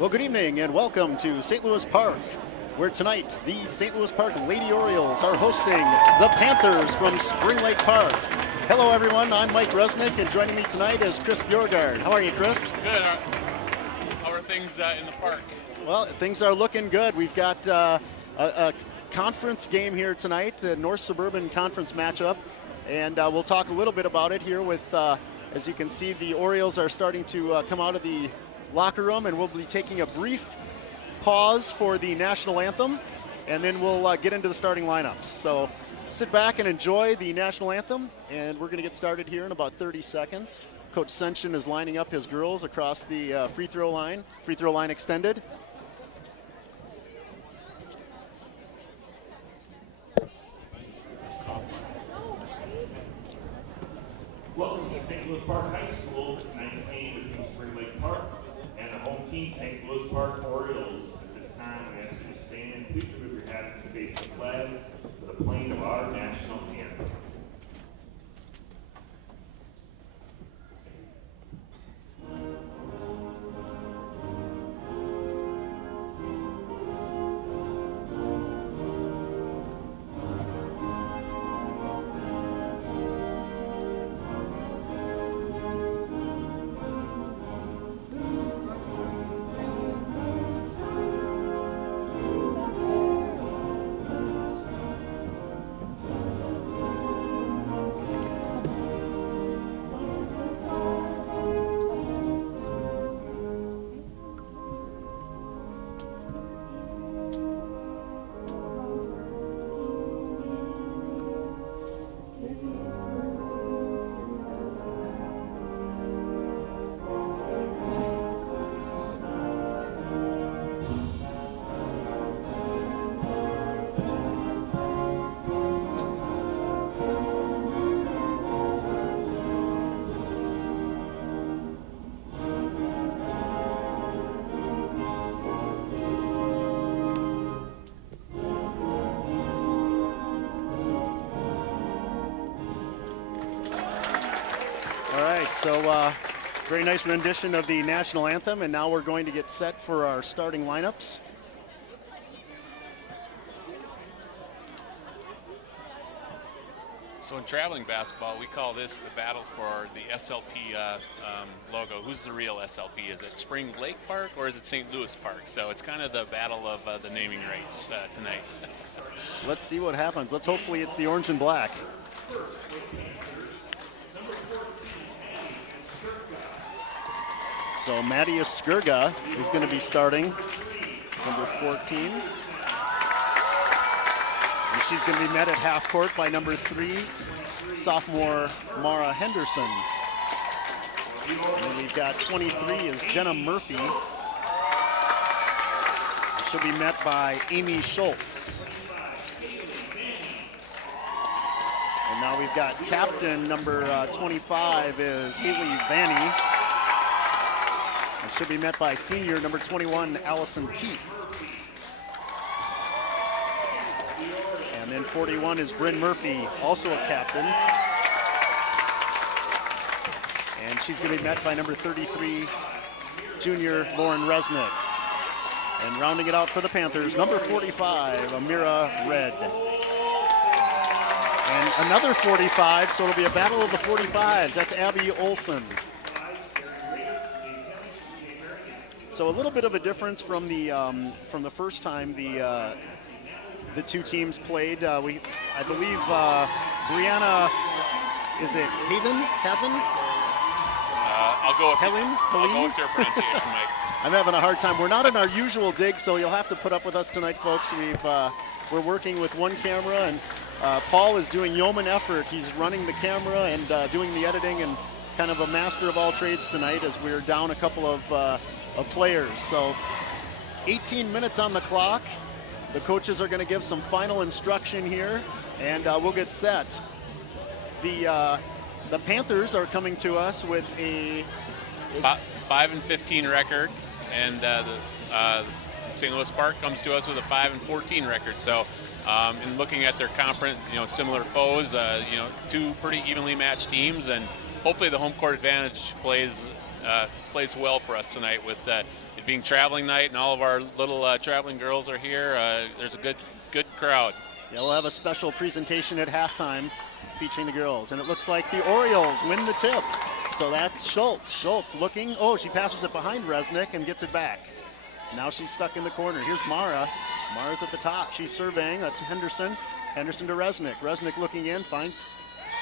Well, good evening and welcome to St. Louis Park, where tonight the St. Louis Park Lady Orioles are hosting the Panthers from Spring Lake Park. Hello, everyone. I'm Mike Rusnick, and joining me tonight is Chris Bjorgard. How are you, Chris? Good. How are things in the park? Well, things are looking good. We've got a conference game here tonight, a North Suburban conference matchup, and we'll talk a little bit about it here with, as you can see, the Orioles are starting to come out of the locker room, and we'll be taking a brief pause for the national anthem, and then we'll get into the starting lineups. So sit back and enjoy the national anthem, and we're going to get started here in about 30 seconds. Coach Senshin is lining up his girls across the free throw line extended. Welcome to St. Louis Park High School. Tonight's game between Spring Lake Park and the home team, St. Louis Park Orioles. At this time, I ask you to stand. Please remove your hats and face the flag for the playing of our national anthem. So very nice rendition of the national anthem, and now we're going to get set for our starting lineups. So in traveling basketball, we call this the battle for the SLP logo. Who's the real SLP? Is it Spring Lake Park or is it St. Louis Park? So it's kind of the battle of the naming rights tonight. Let's see what happens. Hopefully it's the orange and black. So Maddie Skirga is going to be starting, number 14. And she's going to be met at half court by number 3, sophomore Mara Henderson. And we've got 23 is Jenna Murphy. She'll be met by Amy Schultz. And now we've got captain number 25 is Haley Vanny. And she'll be met by senior number 21, Allison Keith. And then 41 is Bryn Murphy, also a captain. And she's going to be met by number 33, junior Lauren Resnick. And rounding it out for the Panthers, number 45, Amira Red. And another 45, so it'll be a battle of the 45s. That's Abby Olson. So a little bit of a difference from the first time the two teams played. I believe Brianna, is it Hathen? I'll go with Helen? I'll go with your pronunciation, Mike. I'm having a hard time. We're not in our usual dig, so you'll have to put up with us tonight, folks. We're working with one camera, and Paul is doing yeoman effort. He's running the camera and doing the editing, and kind of a master of all trades tonight as we're down a couple of players. So 18 minutes on the clock. The coaches are going to give some final instruction here, and we'll get set. The Panthers are coming to us with a 5-15 record, and the St. Louis Park comes to us with a 5-14 record. So in looking at their conference, similar foes, two pretty evenly matched teams, and hopefully the home court advantage plays well for us tonight with the being traveling night and all of our little traveling girls are here, there's a good crowd. Yeah, we'll have a special presentation at halftime featuring the girls. And it looks like the Orioles win the tip. So that's Schultz. Schultz looking. Oh, she passes it behind Resnick and gets it back. Now she's stuck in the corner. Here's Mara. Mara's at the top. She's surveying. That's Henderson. Henderson to Resnick. Resnick looking in, finds,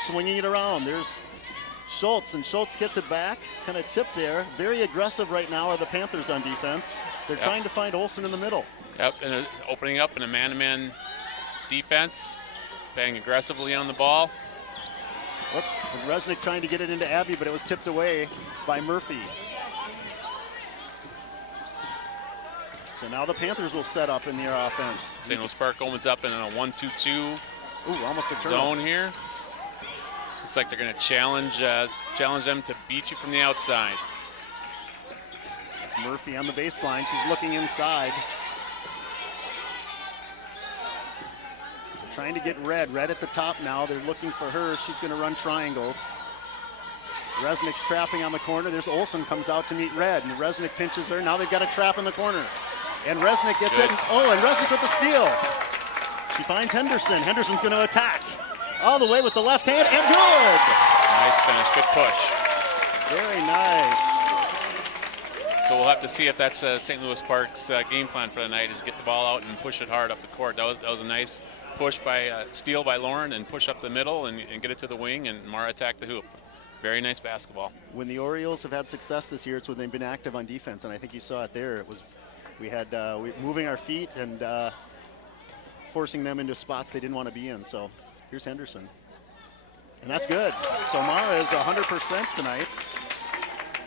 swinging it around. There's Schultz, and Schultz gets it back. Kind of tip there. Very aggressive right now are the Panthers on defense. They're trying to find Olsen in the middle. Yep, and opening up in a man-to-man defense, bang aggressively on the ball. Whoop. Resnick trying to get it into Abby, but it was tipped away by Murphy. So now the Panthers will set up in their offense. St. Louis Park opens up in a 1-2-2 almost a zone here. Looks like they're going to challenge them to beat you from the outside. Murphy on the baseline. She's looking inside. Trying to get Red. Red at the top now. They're looking for her. She's going to run triangles. Resnick's trapping on the corner. There's Olsen comes out to meet Red, and Resnick pinches her. Now they've got a trap in the corner. And Resnick gets it. Oh, and Resnick with the steal. She finds Henderson. Henderson's going to attack. All the way with the left hand, and good! Nice finish, good push. Very nice. So we'll have to see if that's St. Louis Park's game plan for the night, is get the ball out and push it hard up the court. That was a nice push by steal by Lauren, and push up the middle and get it to the wing, and Mara attacked the hoop. Very nice basketball. When the Orioles have had success this year, it's when they've been active on defense, and I think you saw it there. We had moving our feet and forcing them into spots they didn't want to be in. So here's Henderson, and that's good. So Mara is 100% tonight.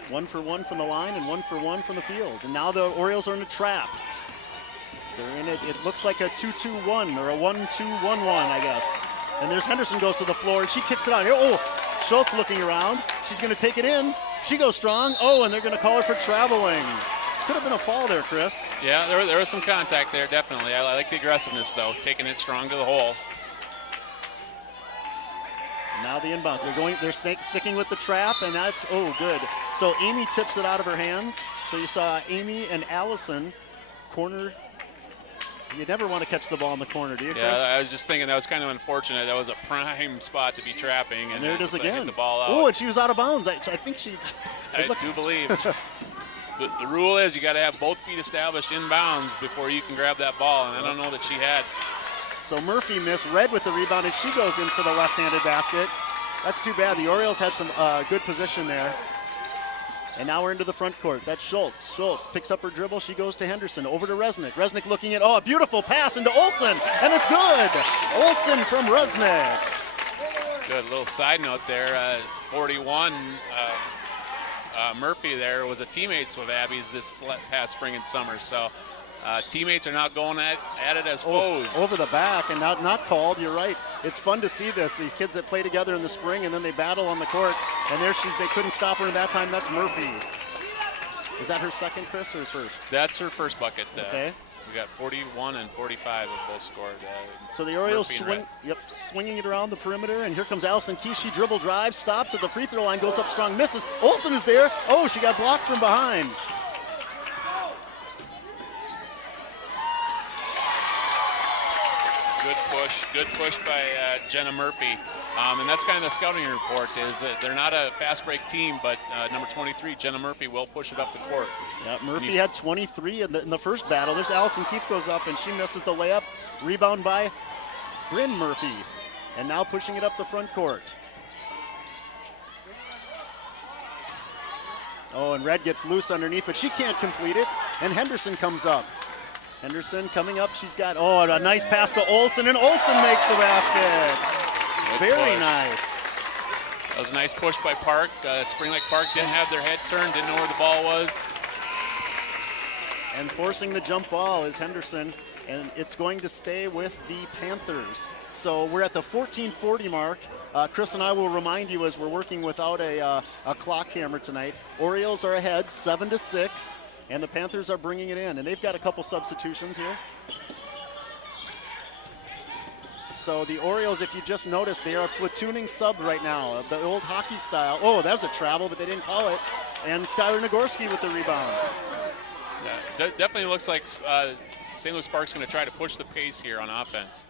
1 for 1 from the line and 1 for 1 from the field. And now the Orioles are in a trap. They're in it. It looks like a 2-2-1 or a 1-2-1-1, I guess. And there's Henderson goes to the floor, and she kicks it out. Oh, Schultz looking around. She's going to take it in. She goes strong. Oh, and they're going to call her for traveling. Could have been a fall there, Chris. Yeah, there was some contact there, definitely. I like the aggressiveness, though, taking it strong to the hole. Now the inbounds. They're sticking with the trap, and that's, oh, good. So Amy tips it out of her hands. So you saw Amy and Allison corner. You never want to catch the ball in the corner, do you, Chris? Yeah, I was just thinking that was kind of unfortunate. That was a prime spot to be trapping. And there it is again. Hit the ball out. Oh, and she was out of bounds. I think she... I do believe. The rule is you got to have both feet established inbounds before you can grab that ball, and I don't know that she had. So Murphy missed. Red with the rebound, and she goes in for the left-handed basket. That's too bad. The Orioles had some good position there. And now we're into the front court. That's Schultz. Schultz picks up her dribble. She goes to Henderson. Over to Resnick. Resnick looking at, a beautiful pass into Olsen, and it's good. Olsen from Resnick. Good little side note there. 41, Murphy there was a teammates with Abby's this past spring and summer. So teammates are not going at it as foes. Over the back, and not called. You're right. It's fun to see this. These kids that play together in the spring, and then they battle on the court. And there they couldn't stop her in that time. That's Murphy. Is that her second, Chris, or first? That's her first bucket. Okay. We got 41 and 45 have both scored. So the Orioles swinging it around the perimeter, and here comes Allison Keith. She dribble drives, stops at the free throw line, goes up strong, misses. Olsen is there. Oh, she got blocked from behind. Good push by Jenna Murphy. And that's kind of the scouting report, is that they're not a fast break team, but number 23, Jenna Murphy, will push it up the court. Yeah, Murphy had 23 in the first battle. There's Allison Keith goes up, and she misses the layup. Rebound by Bryn Murphy. And now pushing it up the front court. Oh, and Red gets loose underneath, but she can't complete it. And Henderson comes up. Henderson coming up. She's got, a nice pass to Olsen, and Olsen makes the basket. Very nice. That was a nice push by Park. Spring Lake Park didn't have their head turned, didn't know where the ball was. And forcing the jump ball is Henderson, and it's going to stay with the Panthers. So we're at the 14:40 mark. Chris and I will remind you, as we're working without a clock hammer tonight, Orioles are ahead 7-6. And the Panthers are bringing it in, and they've got a couple substitutions here. So the Orioles, if you just noticed, they are platooning sub right now, the old hockey style. Oh, that was a travel, but they didn't call it. And Skylar Nagorski with the rebound. Definitely looks like St. Louis Park's going to try to push the pace here on offense.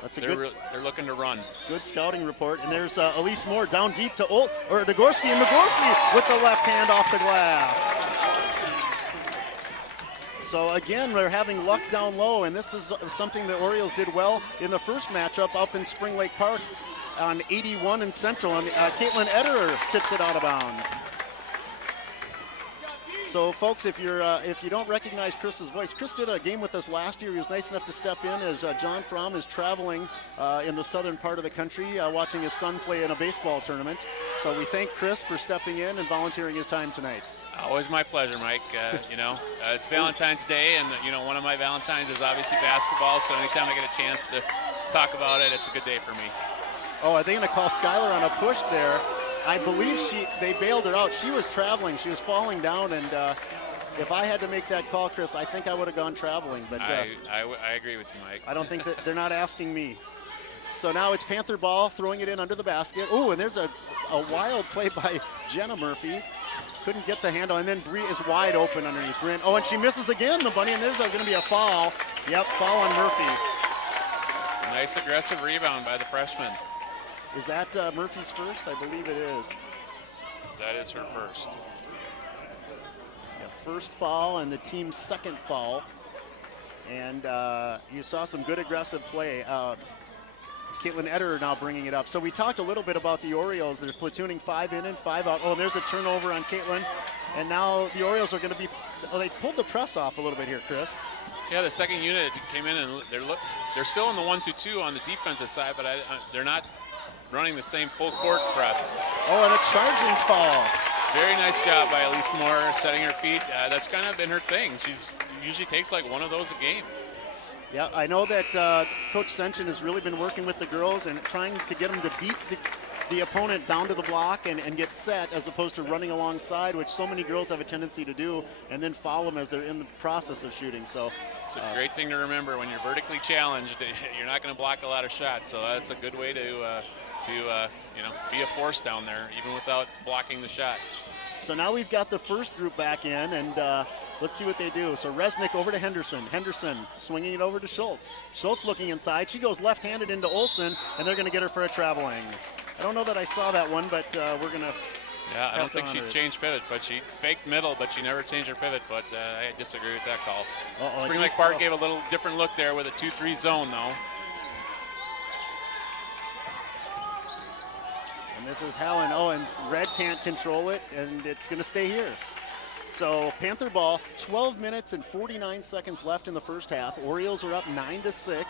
That's a they're looking to run. Good scouting report. And there's Elise Moore down deep to Degorski, and Degorski with the left hand off the glass. So again, we're having luck down low, and this is something the Orioles did well in the first matchup up in Spring Lake Park on 81 and Central, and Caitlin Ederer tips it out of bounds. So, folks, if you don't recognize Chris's voice, Chris did a game with us last year. He was nice enough to step in as John Fromm is traveling in the southern part of the country, watching his son play in a baseball tournament. So we thank Chris for stepping in and volunteering his time tonight. Always my pleasure, Mike. It's Valentine's Day, and one of my Valentines is obviously basketball. So anytime I get a chance to talk about it, it's a good day for me. Oh, are they going to call Skylar on a push there? I believe they bailed her out. She was traveling. She was falling down, and if I had to make that call, Chris, I think I would have gone traveling. But I agree with you, Mike. I don't think that they're not asking me. So now it's Panther ball, throwing it in under the basket. Oh, and there's a wild play by Jenna Murphy. Couldn't get the handle, and then Bree is wide open underneath Bryn. Oh, and she misses again, the bunny, and there's going to be a foul. Yep, foul on Murphy. Nice aggressive rebound by the freshman. Is that Murphy's first? I believe it is. That is her first. Yeah, first foul and the team's second foul. And you saw some good aggressive play. Caitlin Ederer now bringing it up. So we talked a little bit about the Orioles. They're platooning 5 in and 5 out. Oh, and there's a turnover on Caitlin. And now the Orioles are going to be, they pulled the press off a little bit here, Chris. Yeah, the second unit came in, and they're still on the 1-2-2 on the defensive side, but they're not running the same full court press. Oh, and a charging foul. Very nice job by Elise Moore setting her feet. That's kind of been her thing. She usually takes like one of those a game. Yeah, I know that Coach Senchen has really been working with the girls and trying to get them to beat the opponent down to the block and get set, as opposed to running alongside, which so many girls have a tendency to do, and then follow them as they're in the process of shooting. So it's a great thing to remember when you're vertically challenged. You're not going to block a lot of shots, so that's a good way to be a force down there, even without blocking the shot. So now we've got the first group back in, and let's see what they do. So Resnick over to Henderson. Henderson swinging it over to Schultz. Schultz looking inside. She goes left-handed into Olsen, and they're going to get her for a traveling. I don't know that I saw that one, but we're going to. Yeah, I don't think she changed pivot foot. She faked middle, but she never changed her pivot foot. I disagree with that call. Spring Lake Park gave a little different look there with a 2-3 zone, though. And this is Helen. Oh, and Red can't control it, and it's going to stay here. So Panther ball, 12 minutes and 49 seconds left in the first half. Orioles are up 9-6.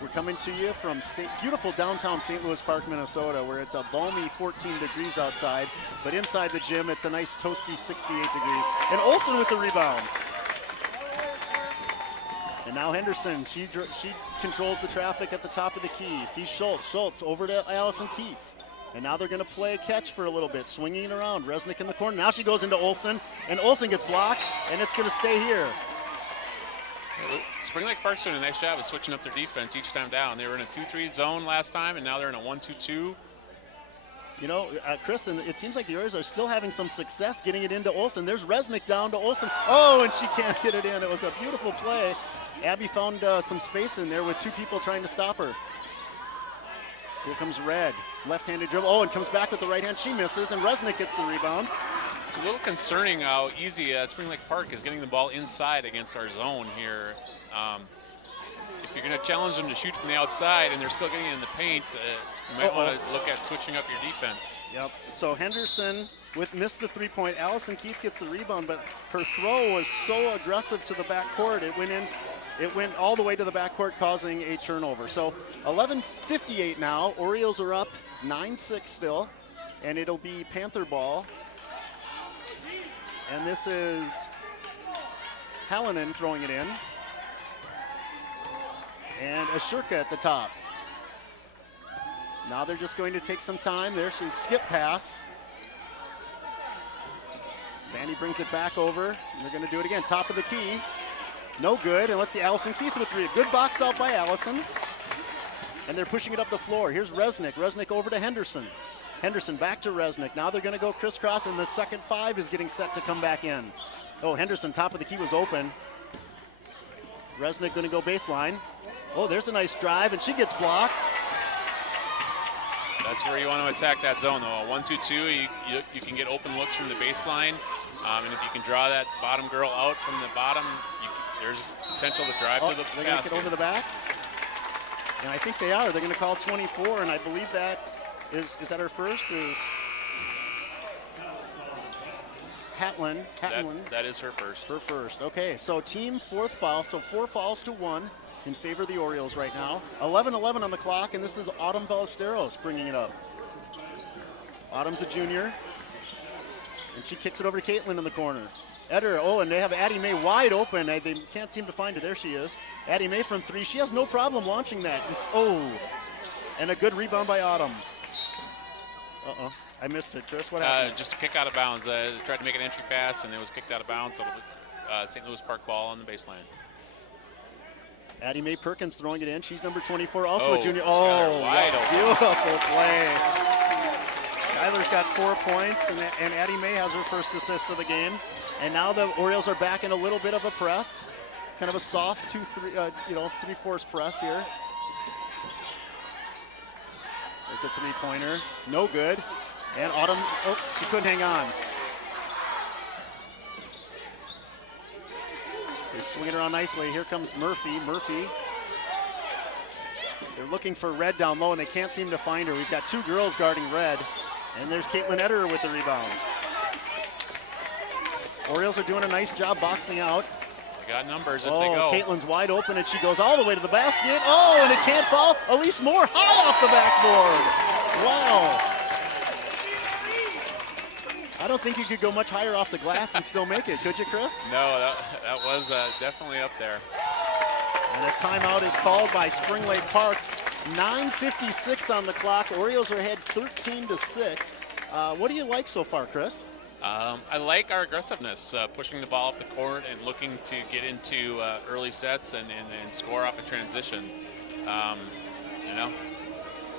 We're coming to you from beautiful downtown St. Louis Park, Minnesota, where it's a balmy 14 degrees outside, but inside the gym, it's a nice toasty 68 degrees. And Olsen with the rebound. And now Henderson, she controls the traffic at the top of the key. See Schultz over to Allison Keith. And now they're going to play a catch for a little bit, swinging it around. Resnick in the corner. Now she goes into Olsen, and Olsen gets blocked, and it's going to stay here. Spring Lake Park's doing a nice job of switching up their defense each time down. They were in a 2-3 zone last time, and now they're in a 1-2-2. You know, Chris, and it seems like the Orioles are still having some success getting it into Olsen. There's Resnick down to Olsen. Oh, and she can't get it in. It was a beautiful play. Abby found some space in there with two people trying to stop her. Here comes Red. Left-handed dribble. Oh, and comes back with the right hand. She misses, and Resnick gets the rebound. It's a little concerning how easy Spring Lake Park is getting the ball inside against our zone here. If you're going to challenge them to shoot from the outside and they're still getting in the paint, you might want to look at switching up your defense. Yep. So Henderson missed the three-point. Allison Keith gets the rebound, but her throw was so aggressive to the backcourt. It went all the way to the backcourt, causing a turnover. So 11:58 now. Orioles are up 9-6 still, and it'll be Panther ball. And this is Hallinan throwing it in. And Ashurka at the top. Now they're just going to take some time. There's a skip pass. Vandy brings it back over. And they're going to do it again. Top of the key. No good. And let's see, Allison Keith with three. Good box out by Allison. And they're pushing it up the floor. Here's Resnick. Resnick over to Henderson. Henderson back to Resnick. Now they're going to go crisscross, and the second five is getting set to come back in. Oh, Henderson, top of the key, was open. Resnick going to go baseline. Oh, there's a nice drive, and she gets blocked. That's where you want to attack that zone, though. 1-2-2, you can get open looks from the baseline, and if you can draw that bottom girl out from the bottom, there's potential to drive to the they're going to basket. get over the back, and I think they are. They're going to call 24, and I believe that is that her first? Is Hatlin? That is her first. Her first. Okay, so team fourth foul, so 4 fouls to 1 in favor of the Orioles right now. 11-11 on the clock, and this is Autumn Ballesteros bringing it up. Autumn's a junior, and she kicks it over to Caitlin in the corner. Eder, and they have Addie May wide open. They can't seem to find her. There she is. Addie May from 3. She has no problem launching that. And a good rebound by Autumn. I missed it, Chris. What happened? Just a kick out of bounds. They tried to make an entry pass, and it was kicked out of bounds. So St. Louis Park ball on the baseline. Addie Mae Perkins throwing it in. She's number 24, also a junior. Wide open. Beautiful play. Skylar's got 4 points, and Addie Mae has her first assist of the game. And now the Orioles are back in a little bit of a press. Kind of a soft 3-4 press here. There's a 3-pointer. No good. And Autumn, she couldn't hang on. They swing it around nicely. Here comes Murphy. They're looking for Red down low, and they can't seem to find her. We've got 2 girls guarding Red. And there's Caitlin Eder with the rebound. Orioles are doing a nice job boxing out. They got numbers if they go. Caitlin's wide open, and she goes all the way to the basket. And it can't fall. Elise Moore high off the backboard. Wow. I don't think you could go much higher off the glass and still make it, could you, Chris? No, that was definitely up there. And a timeout is called by Spring Lake Park. 9:56 on the clock. Orioles are ahead 13-6. What do you like so far, Chris? I like our aggressiveness, pushing the ball up the court and looking to get into early sets and score off a transition.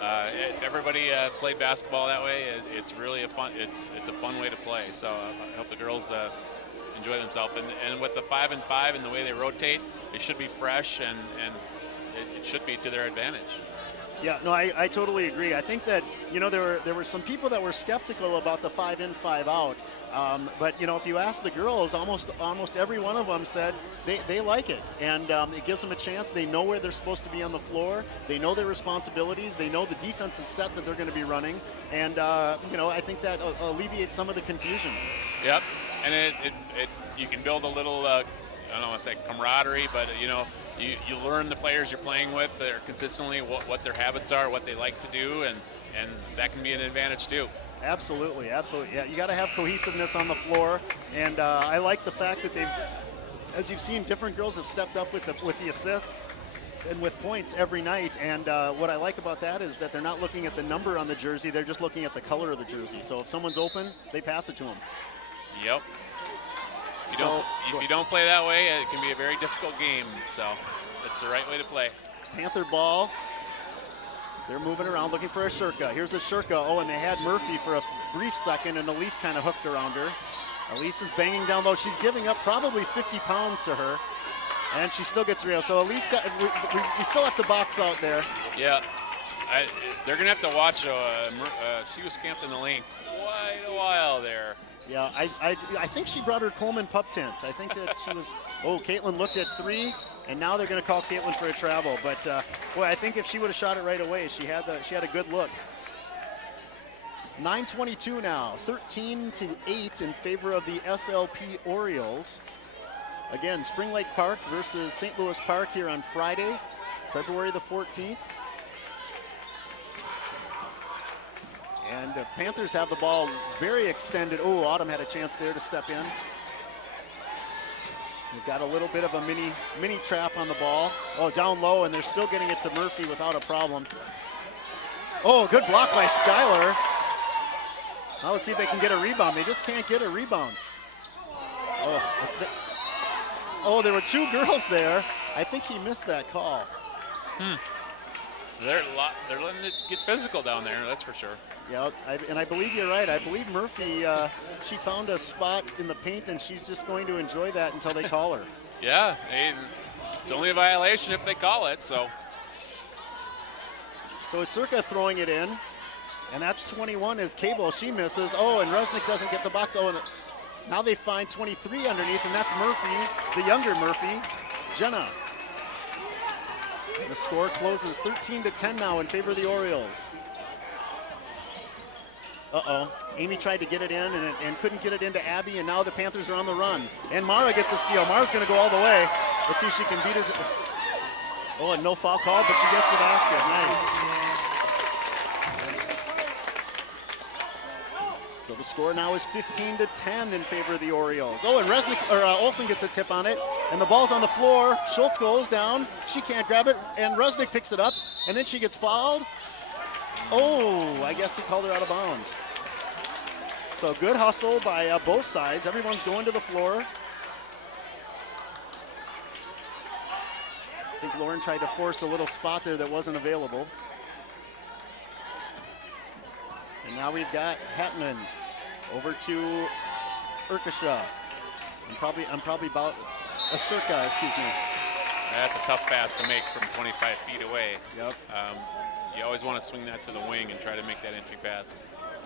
If everybody played basketball that way, it's really a fun way to play. So I hope the girls enjoy themselves. And with the 5 and 5 and the way they rotate, they should be fresh and it should be to their advantage. Yeah, no, I totally agree. I think that, there were some people that were skeptical about the 5 in, 5 out. But, if you ask the girls, almost every one of them said they like it. And it gives them a chance. They know where they're supposed to be on the floor. They know their responsibilities. They know the defensive set that they're going to be running. And, I think that alleviates some of the confusion. Yep. And you can build a little, I don't want to say camaraderie, but, you learn the players you're playing with, they're consistently what their habits are, what they like to do, and that can be an advantage too. Absolutely. Yeah, you got to have cohesiveness on the floor, and I like the fact that as you've seen, different girls have stepped up with the assists and with points every night. And what I like about that is that they're not looking at the number on the jersey; they're just looking at the color of the jersey. So if someone's open, they pass it to them. Yep. If you don't play that way, it can be a very difficult game. So it's the right way to play. Panther ball. They're moving around looking for a Shirka. Here's a Shirka. And they had Murphy for a brief second, and Elise kind of hooked around her. Elise is banging down low. She's giving up probably 50 pounds to her, and she still gets real. So Elise we still have to box out there. Yeah. They're going to have to watch. She was camped in the lane quite a while there. Yeah, I think she brought her Coleman pup tent. I think that she was. Caitlin looked at 3, and now they're going to call Caitlin for a travel. But boy, I think if she would have shot it right away, she had a good look. 9:22 now, 13-8 in favor of the SLP Orioles. Again, Spring Lake Park versus St. Louis Park here on Friday, February the 14th. And the Panthers have the ball very extended. Autumn had a chance there to step in. We've got a little bit of a mini trap on the ball. Down low, and they're still getting it to Murphy without a problem. Good block by Skylar. Now let's see if they can get a rebound. They just can't get a rebound. There were 2 girls there. I think he missed that call. They're letting it get physical down there, that's for sure. Yeah, and I believe you're right. I believe Murphy, she found a spot in the paint, and she's just going to enjoy that until they call her. Yeah, it's only a violation if they call it, so. So it's Circa throwing it in, and that's 21 as Cable, she misses. Oh, and Resnick doesn't get the box. Oh, and now they find 23 underneath, and that's Murphy, the younger Murphy, Jenna. The score closes 13-10 now in favor of the Orioles. Uh-oh. Amy tried to get it in and couldn't get it into Abby, and now the Panthers are on the run. And Mara gets a steal. Mara's going to go all the way. Let's see if she can beat her. Oh, and no foul call, but she gets the basket. Nice. So the score now is 15-10 in favor of the Orioles. Oh, and Olsen gets a tip on it, and the ball's on the floor. Schultz goes down. She can't grab it, and Resnick picks it up, and then she gets fouled. Oh, I guess he called her out of bounds. So good hustle by both sides. Everyone's going to the floor. I think Lauren tried to force a little spot there that wasn't available. And now we've got Hetman over to Urkasha. I'm probably about a Circa, excuse me. That's a tough pass to make from 25 feet away. Yep. You always want to swing that to the wing and try to make that entry pass.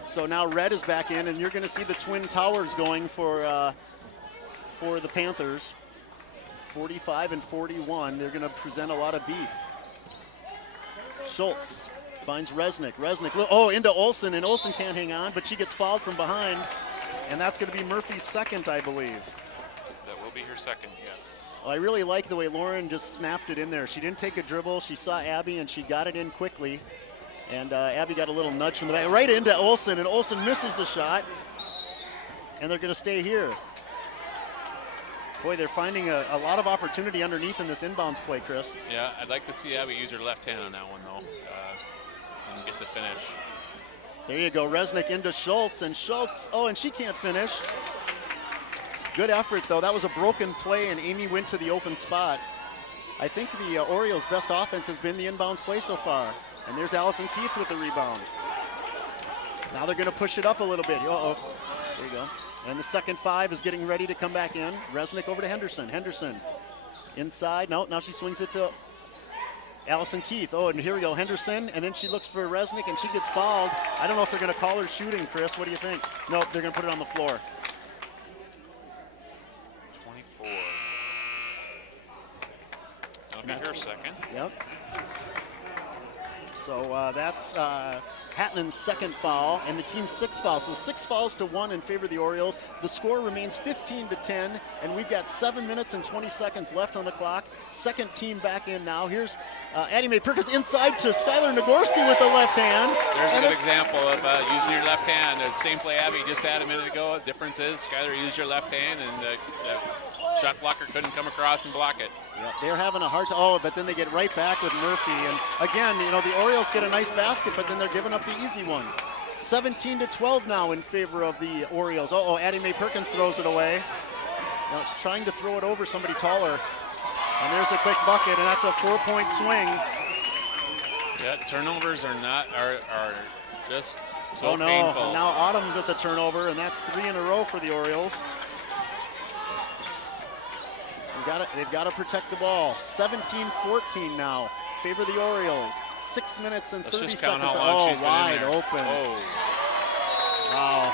So now Red is back in, and you're going to see the Twin Towers going for the Panthers. 45 and 41. They're going to present a lot of beef. Schultz finds Resnick. Oh, into Olsen, and Olsen can't hang on, but she gets fouled from behind, and that's going to be Murphy's second, I believe. That will be her second, yes. Well, I really like the way Lauren just snapped it in there. She didn't take a dribble. She saw Abby, and she got it in quickly. And Abby got a little nudge from the back, right into Olsen, and Olsen misses the shot. And they're going to stay here. Boy, they're finding a lot of opportunity underneath in this inbounds play, Chris. Yeah, I'd like to see Abby use her left hand on that one, though, and get the finish. There you go, Resnick into Schultz, and Schultz, oh, and she can't finish. Good effort, though. That was a broken play, and Amy went to the open spot. I think the Orioles' best offense has been the inbounds play so far. And there's Allison Keith with the rebound. Now they're going to push it up a little bit. Uh-oh. There you go. And the second five is getting ready to come back in. Resnick over to Henderson. Henderson inside. No, now she swings it to Allison Keith. Oh, and here we go. Henderson, and then she looks for Resnick, and she gets fouled. I don't know if they're going to call her shooting, Chris. What do you think? No, they're going to put it on the floor. 24. That'll be her second. Yep. So that's Hatton's second foul, and the team's sixth foul. So 6 fouls to 1 in favor of the Orioles. The score remains 15-10, and we've got 7 minutes and 20 seconds left on the clock. Second team back in now. Here's Addie Mae Perkins inside to Skylar Nagorski with the left hand. There's a good example of using your left hand. The same play Abby just had a minute ago. The difference is Skylar used your left hand, and the shot blocker couldn't come across and block it. Yeah, they're having a hard time. Oh, but then they get right back with Murphy. And again, you know, the Orioles get a nice basket, but then they're giving up the easy one. 17-12 now in favor of the Orioles. Oh, Addie Mae Perkins throws it away. Now it's trying to throw it over somebody taller. And there's a quick bucket, and that's a 4-point swing. Yeah, turnovers are just so oh no, painful. Now Autumn with the turnover, and that's 3 in a row for the Orioles. They've got to protect the ball. 17-14 now. Favor the Orioles. 6 minutes and 30 just seconds. count how long she's been wide in there. open. Oh. Wow.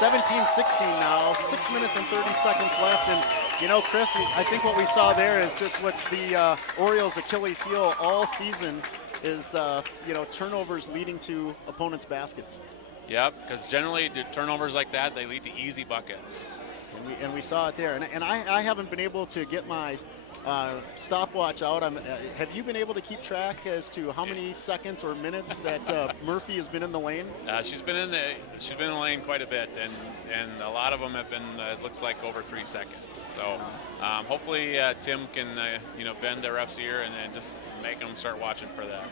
17-16 now. 6 minutes and 30 seconds left. And, you know, Chris, I think what we saw there is just what the Orioles' Achilles heel all season is, you know, turnovers leading to opponents' baskets. Yep, because generally the turnovers like that, they lead to easy buckets. And we saw it there. And I haven't been able to get my stopwatch out. Have you been able to keep track as to how many seconds or minutes that Murphy has been in the lane? She's been in the lane quite a bit, and a lot of them have been it looks like over 3 seconds. So hopefully Tim can bend the ref's ear and just make them start watching for that.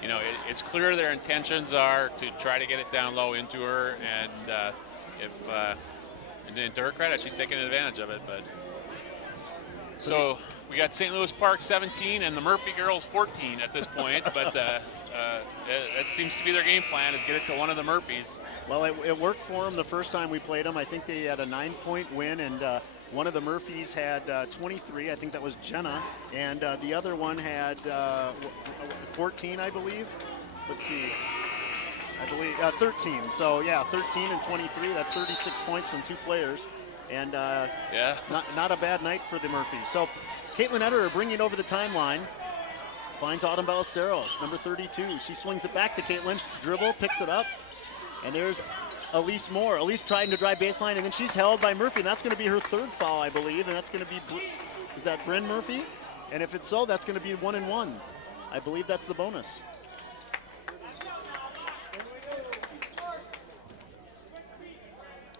You know, it's clear their intentions are to try to get it down low into her, and and to her credit, she's taking advantage of it. But so we got St. Louis Park 17 and the Murphy girls 14 at this point. But that seems to be their game plan, is get it to one of the Murphys. Well, it worked for them the first time we played them. I think they had a 9-point win, and one of the Murphys had 23. I think that was Jenna, and the other one had 14, I believe. Let's see. I believe 13. So yeah, 13 and 23. That's 36 points from 2 players, and not a bad night for the Murphys. So Caitlin Ederer bringing it over the timeline. Finds Autumn Ballesteros, number 32. She swings it back to Caitlin. Dribble, picks it up, and there's Elise Moore. Elise trying to drive baseline, and then she's held by Murphy, and that's going to be her 3rd foul, I believe, and that's going to be, is that Bryn Murphy? And if it's so, that's going to be 1-1. I believe that's the bonus.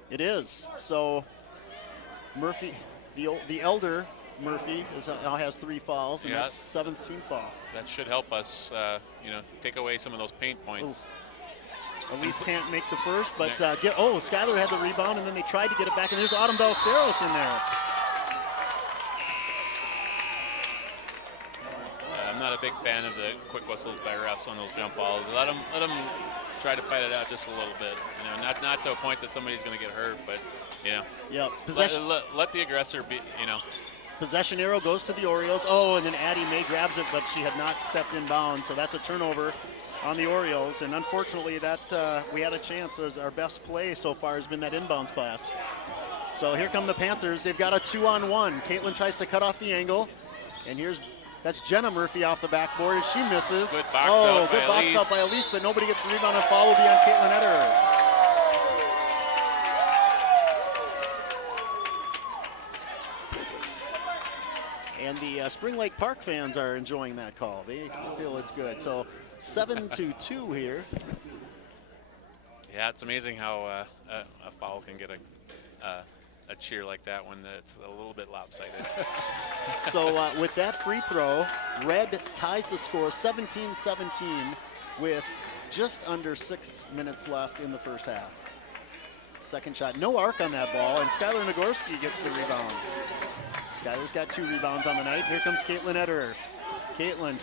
It is. So Murphy, the elder Murphy now has 3 fouls, and that's 7th team foul. That should help us, take away some of those paint points. Ooh. Elise can't make the first, but Skylar had the rebound, and then they tried to get it back, and there's Autumn Ballesteros in there. I'm not a big fan of the quick whistles by refs on those jump balls. Let them try to fight it out just a little bit. Not to a point that somebody's going to get hurt, but Yeah. Possession. Let the aggressor be. Possession arrow goes to the Orioles. Oh, and then Addie May grabs it, but she had not stepped in bounds, so that's a turnover on the Orioles. And unfortunately, that we had a chance. Our best play so far has been that inbounds pass. So here come the Panthers. They've got a 2-on-1. Caitlin tries to cut off the angle, and that's Jenna Murphy off the backboard, and she misses. Good box out good by box Elise. out by Elise, but nobody gets the rebound. A foul will be on Caitlin Ederer. And the Spring Lake Park fans are enjoying that call. They feel it's good. So 7-2 here. Yeah, it's amazing how a foul can get a cheer like that when it's a little bit lopsided. So with that free throw, Red ties the score 17-17 with just under 6 minutes left in the first half. Second shot, no arc on that ball, and Skylar Nagorski gets the rebound. Skylar's got 2 rebounds on the night. Here comes Caitlin Ederer. Caitlin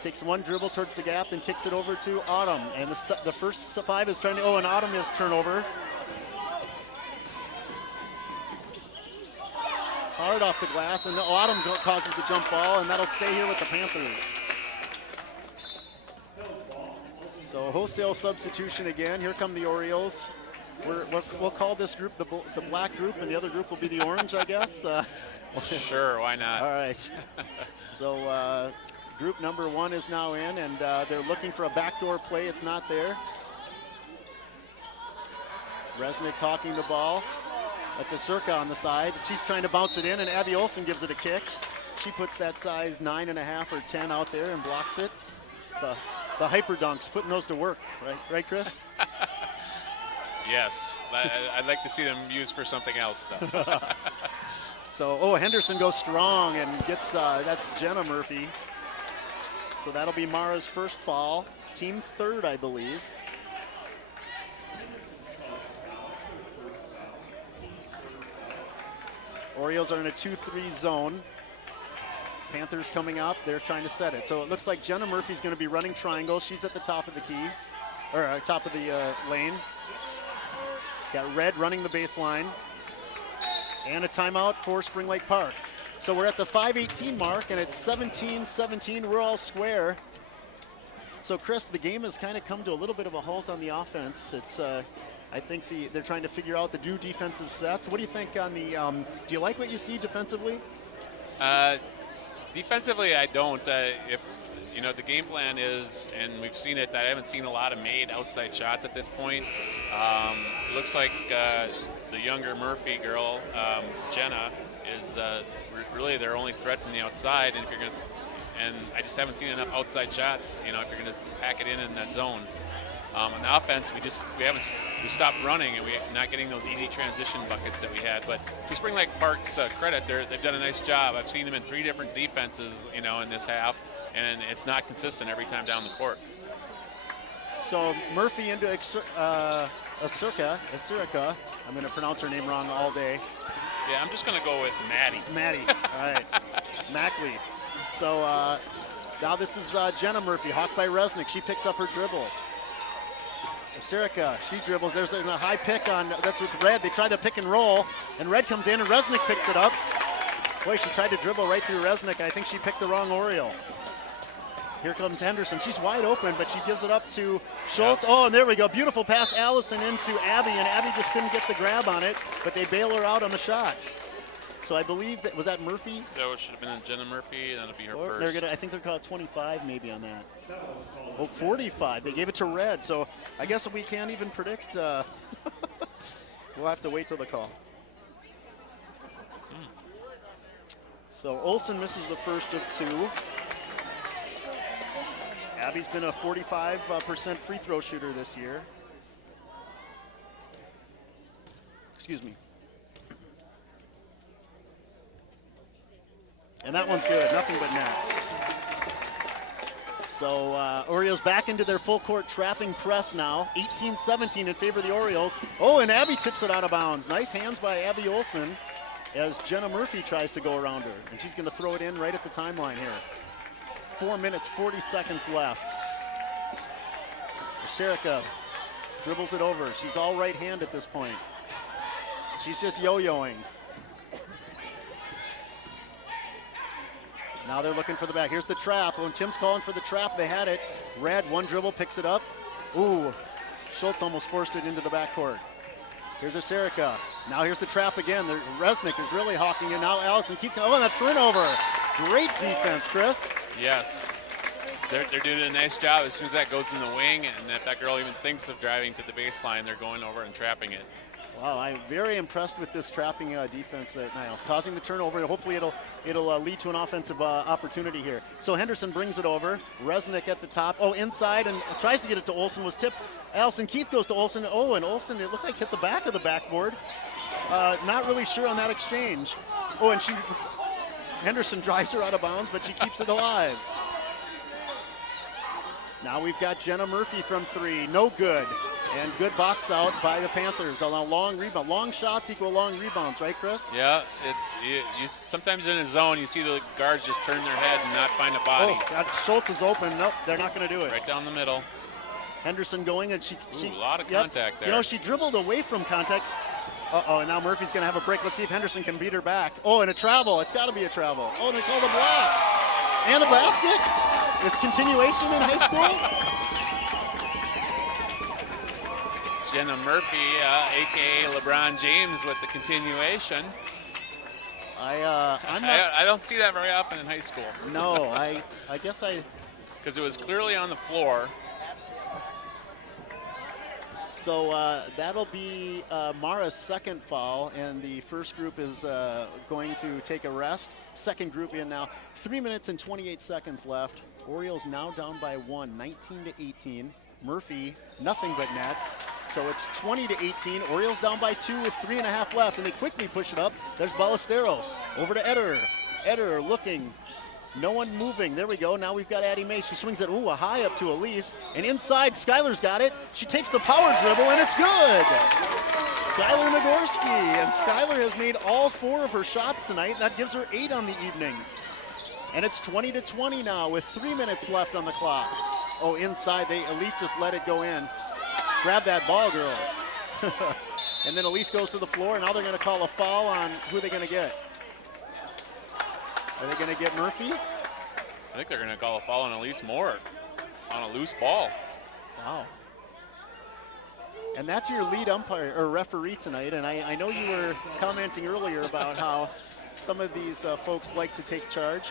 takes one dribble towards the gap and kicks it over to Autumn. And the first 5 is trying to, and Autumn is turnover. Hard off the glass, and Autumn causes the jump ball, and that'll stay here with the Panthers. So wholesale substitution again. Here come the Orioles. We'll call this group the black group, and the other group will be the orange, I guess. Sure, why not? All right. So group number 1 is now in, and they're looking for a backdoor play. It's not there. Resnick's hawking the ball. That's a Circa on the side. She's trying to bounce it in, and Abby Olsen gives it a kick. She puts that size 9.5 or 10 out there and blocks it. The hyper dunks, putting those to work, right, Chris? Yes, I'd like to see them used for something else, though. So, Henderson goes strong and gets, that's Jenna Murphy. So that'll be Mara's first foul. Team 3rd, I believe. Orioles are in a 2-3 zone. Panthers coming up, they're trying to set it. So it looks like Jenna Murphy's going to be running triangle. She's at the top of the key, or top of the lane. Got Red running the baseline. And a timeout for Spring Lake Park. So we're at the 5:18 mark, and it's 17-17. We're all square. So, Chris, the game has kind of come to a little bit of a halt on the offense. It's, I think they're trying to figure out the new defensive sets. What do you think on the? Do you like what you see defensively? Defensively, I don't. If the game plan is, and we've seen it, I haven't seen a lot of made outside shots at this point. It looks like the younger Murphy girl, Jenna, is really their only threat from the outside. And and I just haven't seen enough outside shots. If you're going to pack it in that zone. On the offense, we stopped running, and we're not getting those easy transition buckets that we had. But to Spring Lake Park's credit, they've done a nice job. I've seen them in 3 different defenses, in this half, and it's not consistent every time down the court. So Murphy into Asirka. I'm going to pronounce her name wrong all day. Yeah, I'm just going to go with Maddie. All right. Mackley. So Now this is Jenna Murphy, hawked by Resnick. She picks up her dribble. Serica, she dribbles. There's a high pick on, that's with Red. They try the pick and roll, and Red comes in, and Resnick picks it up. Boy, she tried to dribble right through Resnick, and I think she picked the wrong Oriole. Here comes Henderson. She's wide open, but she gives it up to Schultz. Oh, and there we go. Beautiful pass, Allison into Abby, and Abby just couldn't get the grab on it, but they bail her out on the shot. So I believe that, was that Murphy? That should have been Jenna Murphy, and that'll be her Or first. I think they're called 25 maybe on that. Oh, 45. They gave it to Red, so I guess we can't even predict. We'll have to wait till the call. So Olsen misses the first of two. Abby's been a 45% free throw shooter this year. Excuse me. And that one's good, nothing but net. So Orioles back into their full court trapping press now. 18-17 in favor of the Orioles. Oh, and Abby tips it out of bounds. Nice hands by Abby Olsen as Jenna Murphy tries to go around her. And she's gonna throw it in right at the timeline here. 4 minutes, 40 seconds left. Serica dribbles it over. She's all right hand at this point. She's just yo-yoing. Now they're looking for the back. Here's the trap. When Tim's calling for the trap, they had it. Red, one dribble, picks it up. Ooh, Schultz almost forced it into the backcourt. Here's a Serica. Now here's the trap again. Resnick is really hawking it. Now Allison keeps, oh, and a turnover. Great defense, Chris. Yes. They're doing a nice job. As soon as that goes in the wing, and if that girl even thinks of driving to the baseline, they're going over and trapping it. Wow, I'm very impressed with this trapping defense right now, causing the turnover. Hopefully it'll lead to an offensive opportunity here. So Henderson brings it over. Resnick at the top. Oh, inside and tries to get it to Olsen. Was tipped. Allison Keith goes to Olsen. Oh, and Olsen, it looked like hit the back of the backboard. Not really sure on that exchange. Oh, and Henderson drives her out of bounds, but she keeps it alive. Now we've got Jenna Murphy from three, no good. And good box out by the Panthers on a long rebound. Long shots equal long rebounds, right, Chris? Yeah, you sometimes in a zone, you see the guards just turn their head and not find a body. Oh, God, Schultz is open. Nope, they're not going to do it. Right down the middle. Henderson going, and she a lot of contact there. You know, she dribbled away from contact. Uh-oh, and now Murphy's going to have a break. Let's see if Henderson can beat her back. Oh, and a travel. It's got to be a travel. Oh, they call the block. And a basket. Is continuation in high school? Jenna Murphy, a.k.a. LeBron James with the continuation. I'm not. I don't see that very often in high school. No, I guess I. Because it was clearly on the floor. So that'll be Mara's second foul, and the first group is going to take a rest. Second group in now. 3 minutes and 28 seconds left. Orioles now down by one, 19-18. Murphy, nothing but net. So it's 20-18. Orioles down by two with 3.5 left, and they quickly push it up. There's Ballesteros over to Ederer. Ederer looking. No one moving. There we go. Now we've got Addie Mace. She swings it, a high up to Elise. And inside, Skylar's got it. She takes the power dribble, and it's good. Skylar Nagorski. And Skylar has made all 4 of her shots tonight. That gives her 8 on the evening. And it's 20-20 now with 3 minutes left on the clock. Oh, inside, Elise just let it go in. Grab that ball, girls. And then Elise goes to the floor, and now they're going to call a foul on who are they going to get? Are they going to get Murphy? I think they're going to call a foul on Elise Moore on a loose ball. Wow. And that's your lead umpire or referee tonight. And I know you were commenting earlier about how some of these folks like to take charge.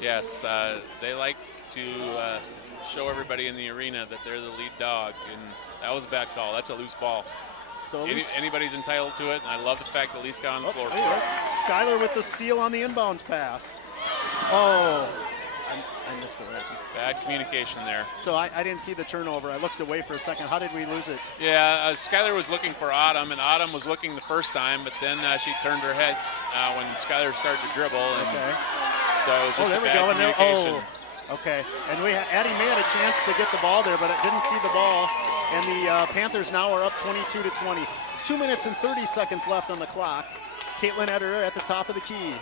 Yes, they like to show everybody in the arena that they're the lead dog. And that was a bad call. That's a loose ball. So anybody's entitled to it, and I love the fact that Elise got on the floor for it. Skylar with the steal on the inbounds pass. Oh, I missed it. Bad communication there. So I didn't see the turnover. I looked away for a second. How did we lose it? Yeah, Skylar was looking for Autumn, and Autumn was looking the first time, but then she turned her head when Skylar started to dribble. And okay. So it was just there a we bad go. communication. Okay. And Addie May had a chance to get the ball there, but it didn't see the ball. And the Panthers now are up 22-20. 2 minutes and 30 seconds left on the clock. Caitlin Ederer at the top of the key.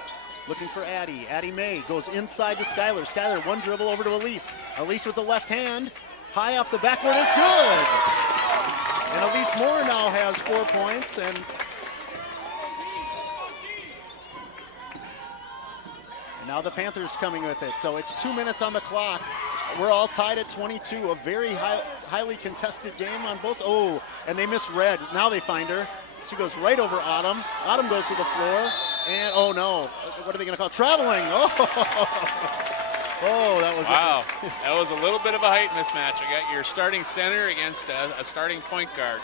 looking for Addie. Addie May goes inside to Skylar. Skylar, one dribble over to Elise. Elise with the left hand, high off the backboard, it's good! And Elise Moore now has 4 points, and now the Panthers coming with it. So it's 2 minutes on the clock. We're all tied at 22. A very highly contested game on both. Oh, and they miss Red. Now they find her. She goes right over Autumn. Autumn goes to the floor. And, oh no, what are they going to call? Traveling. Oh, oh, that was wow. That was a little bit of a height mismatch. I got your starting center against a starting point guard.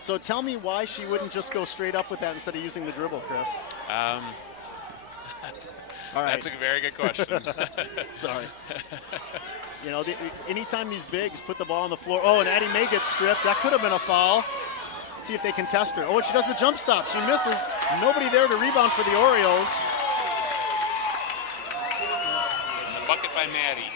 So tell me why she wouldn't just go straight up with that instead of using the dribble, Chris. All right. That's a very good question. Sorry. You know, anytime these bigs put the ball on the floor. Oh, and Addie May gets stripped. That could have been a foul. Let's see if they can test her. Oh, and she does the jump stop. She misses. Nobody there to rebound for the Orioles. And the bucket by Maddie.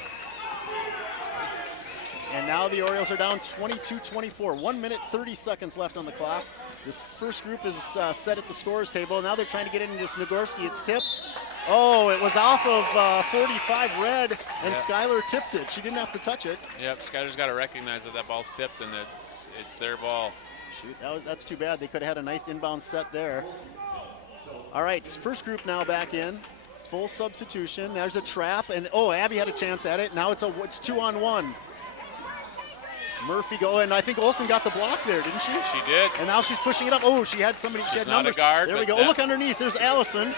And now the Orioles are down 22-24. 1 minute, 30 seconds left on the clock. This first group is set at the scorer's table. Now they're trying to get it into Nagorski. It's tipped. Oh, it was off of 45 Red, and Skylar tipped it. She didn't have to touch it. Yep, Skylar's got to recognize that ball's tipped and that it's their ball. Shoot, that's too bad. They could have had a nice inbound set there. All right, first group now back in. Full substitution. There's a trap, and oh, Abby had a chance at it. Now it's 2-on-1. Murphy and I think Olsen got the block there, didn't she? She did. And now she's pushing it up. Oh, she had somebody. She had not numbers. A guard, there we go. Oh, look underneath. There's Allison.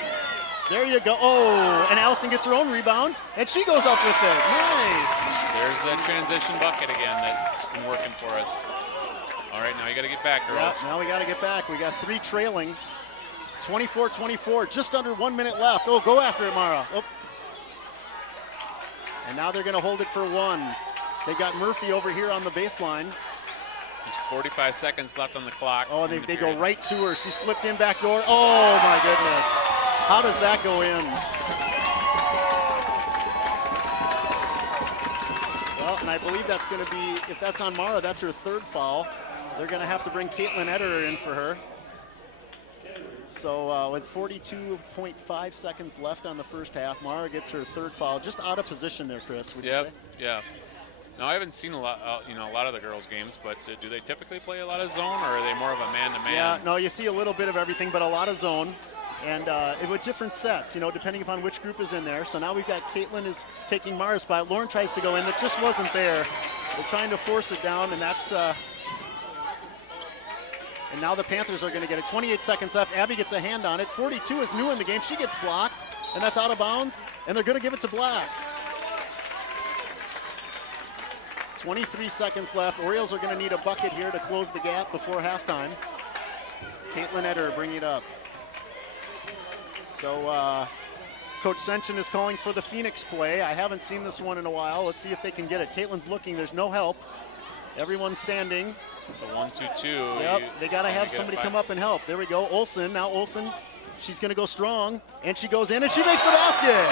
There you go. Oh, and Allison gets her own rebound, and she goes up with it. Nice. There's that transition bucket again that's been working for us. All right, now you got to get back, girls. Yeah, now we got to get back. We got 3 trailing. 24-24, just under 1 minute left. Oh, go after it, Mara. Oh. And now they're going to hold it for 1. They've got Murphy over here on the baseline. There's 45 seconds left on the clock. Oh, they go right to her. She slipped in back door. Oh, my goodness. How does that go in? Well, and I believe that's going to be, if that's on Mara, that's her 3rd foul. They're going to have to bring Caitlin Ederer in for her. So with 42.5 seconds left on the first half, Mara gets her 3rd foul. Just out of position there, Chris, would you say? Yeah. Now, I haven't seen a lot of the girls' games, but do they typically play a lot of zone, or are they more of a man-to-man? Yeah, no, you see a little bit of everything, but a lot of zone. And with different sets, you know, depending upon which group is in there. So now we've got Caitlin is taking Mara's spot. Lauren tries to go in. That just wasn't there. They're trying to force it down, and that's... And now the Panthers are going to get it. 28 seconds left. Abby gets a hand on it. 42 is new in the game. She gets blocked, and that's out of bounds. And they're going to give it to Black. 23 seconds left. Orioles are going to need a bucket here to close the gap before halftime. Caitlin Eder bringing it up. So Coach Senchen is calling for the Phoenix play. I haven't seen this one in a while. Let's see if they can get it. Caitlin's looking. There's no help. Everyone's standing. It's a 1-2-2. Yep, they got to have somebody come up and help. There we go. Olsen. Now Olsen, she's going to go strong, and she goes in, and she makes the basket.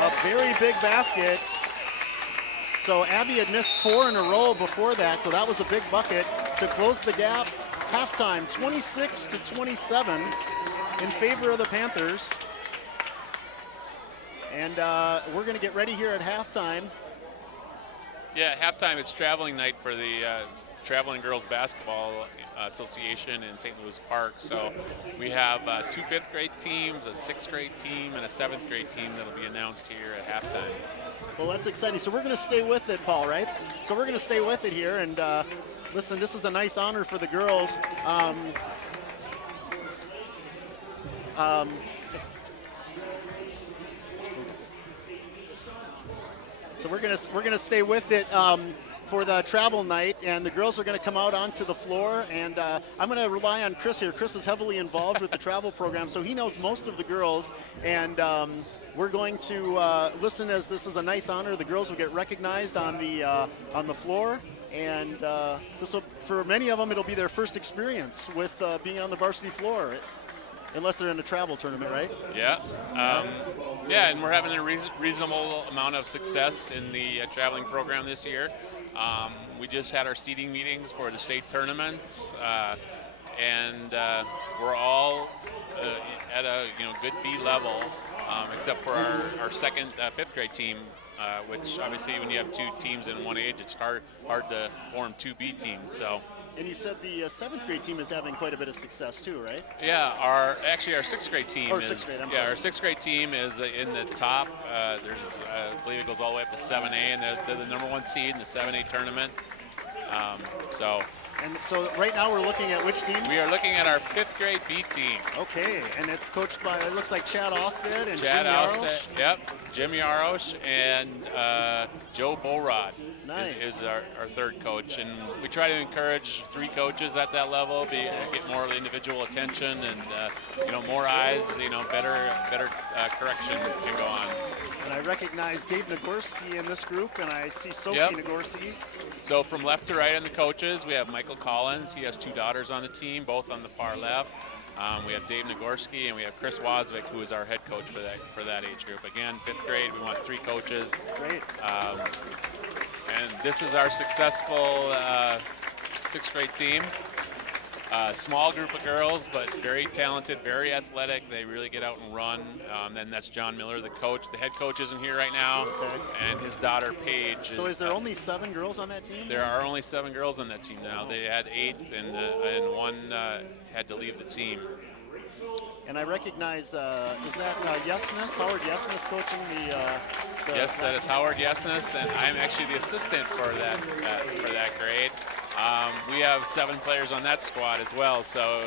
A very big basket. So Abby had missed 4 in a row before that, so that was a big bucket to close the gap. Halftime, 26-27 in favor of the Panthers. And we're going to get ready here at halftime. Yeah, halftime, it's traveling night for the Traveling Girls Basketball Association in St. Louis Park. So we have 2 5th grade teams, a 6th grade team, and a 7th grade team that'll be announced here at halftime. Well, that's exciting. So we're going to stay with it, Paul, right? So we're going to stay with it here. And listen, this is a nice honor for the girls. So we're gonna stay with it for the travel night, and the girls are going to come out onto the floor, and I'm going to rely on Chris here. Chris is heavily involved with the travel program, so he knows most of the girls, and we're going to listen as this is a nice honor. The girls will get recognized on the floor, and this will, for many of them, it'll be their first experience with being on the varsity floor. Unless they're in a travel tournament, right? Yeah. Yeah, and we're having a reasonable amount of success in the traveling program this year. We just had our seeding meetings for the state tournaments. and we're all at a good B level, except for our second fifth grade team, which obviously when you have two teams in one age, it's hard to form two B teams. So. And you said the seventh grade team is having quite a bit of success too, right? Yeah, our sixth grade team or sixth grade, our sixth grade team is in the top. There's I believe it goes all the way up to 7A, and they're the number 1 seed in the 7A tournament. And so right now we're looking at which team? We are looking at our fifth grade B team. Okay, and it's coached by, it looks like Chad Osted and Chad Jim Osted, Yarosh. yep, Jim Yarosh and Joe Borod is our third coach. And we try to encourage 3 coaches at that level, get more individual attention and more eyes, better correction can go on. And I recognize Dave Nagorski in this group, and I see Sophie Nagorski. So from left to right on the coaches, we have Michael Collins. He has 2 daughters on the team, both on the far left. We have Dave Nagorski, and we have Chris Wozvik, who is our head coach for that age group. Again, 5th grade, we want 3 coaches. Great. And this is our successful 6th grade team. Small group of girls, but very talented, very athletic. They really get out and run. Then that's John Miller, the coach. The head coach isn't here right now, and his daughter Paige. So is there only 7 girls on that team? There are only 7 girls on that team now. They had 8, and one had to leave the team. And I recognize, is that Yesness, Howard Yesness coaching the Yes, that is Howard Yesness, and I'm actually the assistant for that grade. We have 7 players on that squad as well, so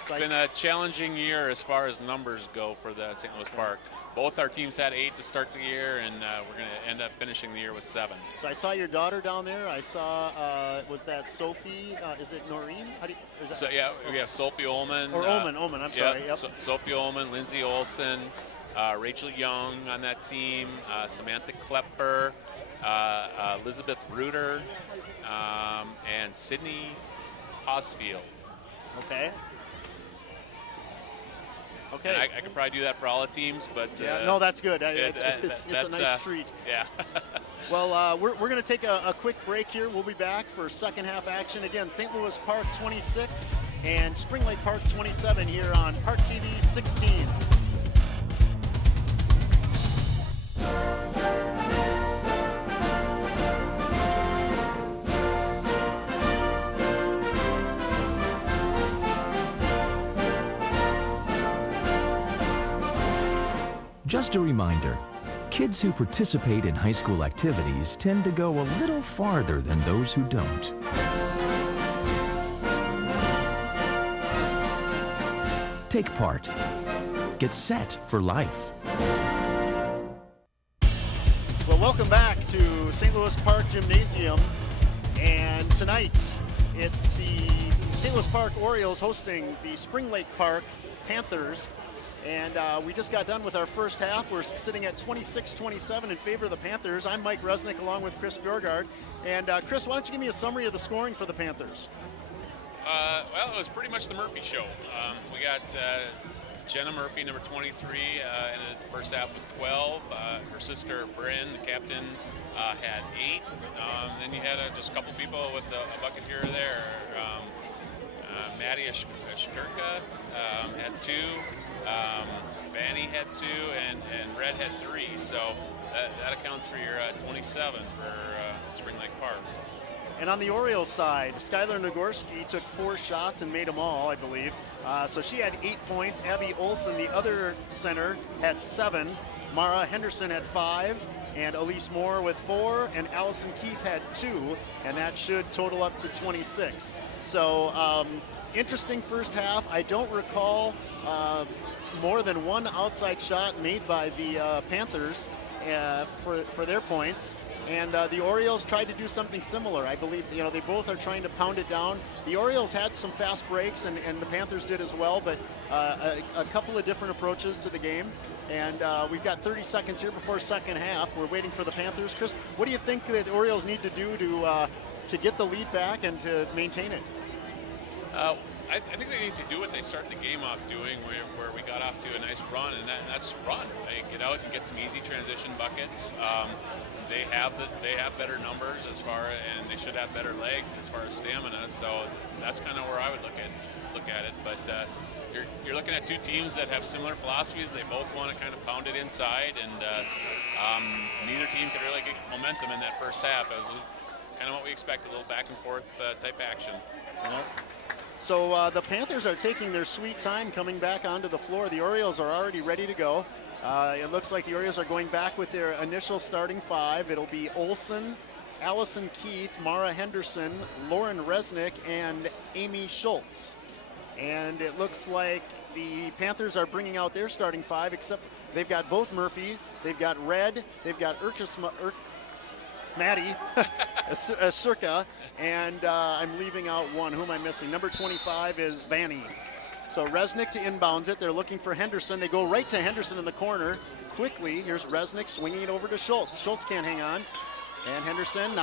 it's been a challenging year as far as numbers go for the St. Louis Park. Both our teams had 8 to start the year, and we're going to end up finishing the year with 7. So I saw your daughter down there. I saw, was that Sophie? Is it Noreen? So yeah, we have Sophie Ullman. Or Ullman, I'm sorry. Yep. Sophie Ullman, Lindsay Olson, Rachel Young on that team, Samantha Klepper, Elizabeth Bruder, and Sydney Hosfield. Okay. And I could probably do that for all the teams, but no, that's good. It's a nice treat. Yeah. Well, we're going to take a quick break here. We'll be back for second half action. Again, St. Louis Park 26 and Spring Lake Park 27 here on ParkTV 16. Just a reminder, kids who participate in high school activities tend to go a little farther than those who don't. Take part. Get set for life. Well, welcome back to St. Louis Park Gymnasium. And tonight, it's the St. Louis Park Orioles hosting the Spring Lake Park Panthers. And we just got done with our first half. We're sitting at 26-27 in favor of the Panthers. I'm Mike Resnick along with Chris Bjorgard. And Chris, why don't you give me a summary of the scoring for the Panthers? Well, it was pretty much the Murphy show. We got Jenna Murphy, number 23, in the first half with 12. Her sister, Bryn, the captain, had 8. Then you had just a couple people with a bucket here or there. Maddie Ashkurka had 2. Vanny had 2, and Red had 3. So that accounts for your 27 for Spring Lake Park. And on the Orioles side, Skylar Nagorski took 4 shots and made them all, I believe. So she had 8 points. Abby Olson, the other center, had 7. Mara Henderson had 5. And Elise Moore with 4. And Allison Keith had 2. And that should total up to 26. So interesting first half. I don't recall more than 1 outside shot made by the Panthers for their points. And the Orioles tried to do something similar. I believe, they both are trying to pound it down. The Orioles had some fast breaks, and the Panthers did as well, but a couple of different approaches to the game. And we've got 30 seconds here before second half. We're waiting for the Panthers. Chris, what do you think that the Orioles need to do to get the lead back and to maintain it? I think they need to do what they start the game off doing, where we got off to a nice run, and that's run. Get out and get some easy transition buckets. they have better numbers and they should have better legs as far as stamina. So that's kind of where I would look at it. But you're looking at two teams that have similar philosophies. They both want to kind of pound it inside, and neither team could really get momentum in that first half. It was kind of what we expected, a little back and forth type action. Yep. So the Panthers are taking their sweet time coming back onto the floor. The Orioles are already ready to go. It looks like the Orioles are going back with their initial starting five. It'll be Olsen, Allison Keith, Mara Henderson, Lauren Resnick, and Amy Schultz. And it looks like the Panthers are bringing out their starting five, except they've got both Murphys, they've got Red, they've got Maddie, Circa, and I'm leaving out one. Who am I missing? Number 25 is Vanny. So Resnick to inbounds it. They're looking for Henderson. They go right to Henderson in the corner. Quickly, here's Resnick swinging it over to Schultz. Schultz can't hang on. And Henderson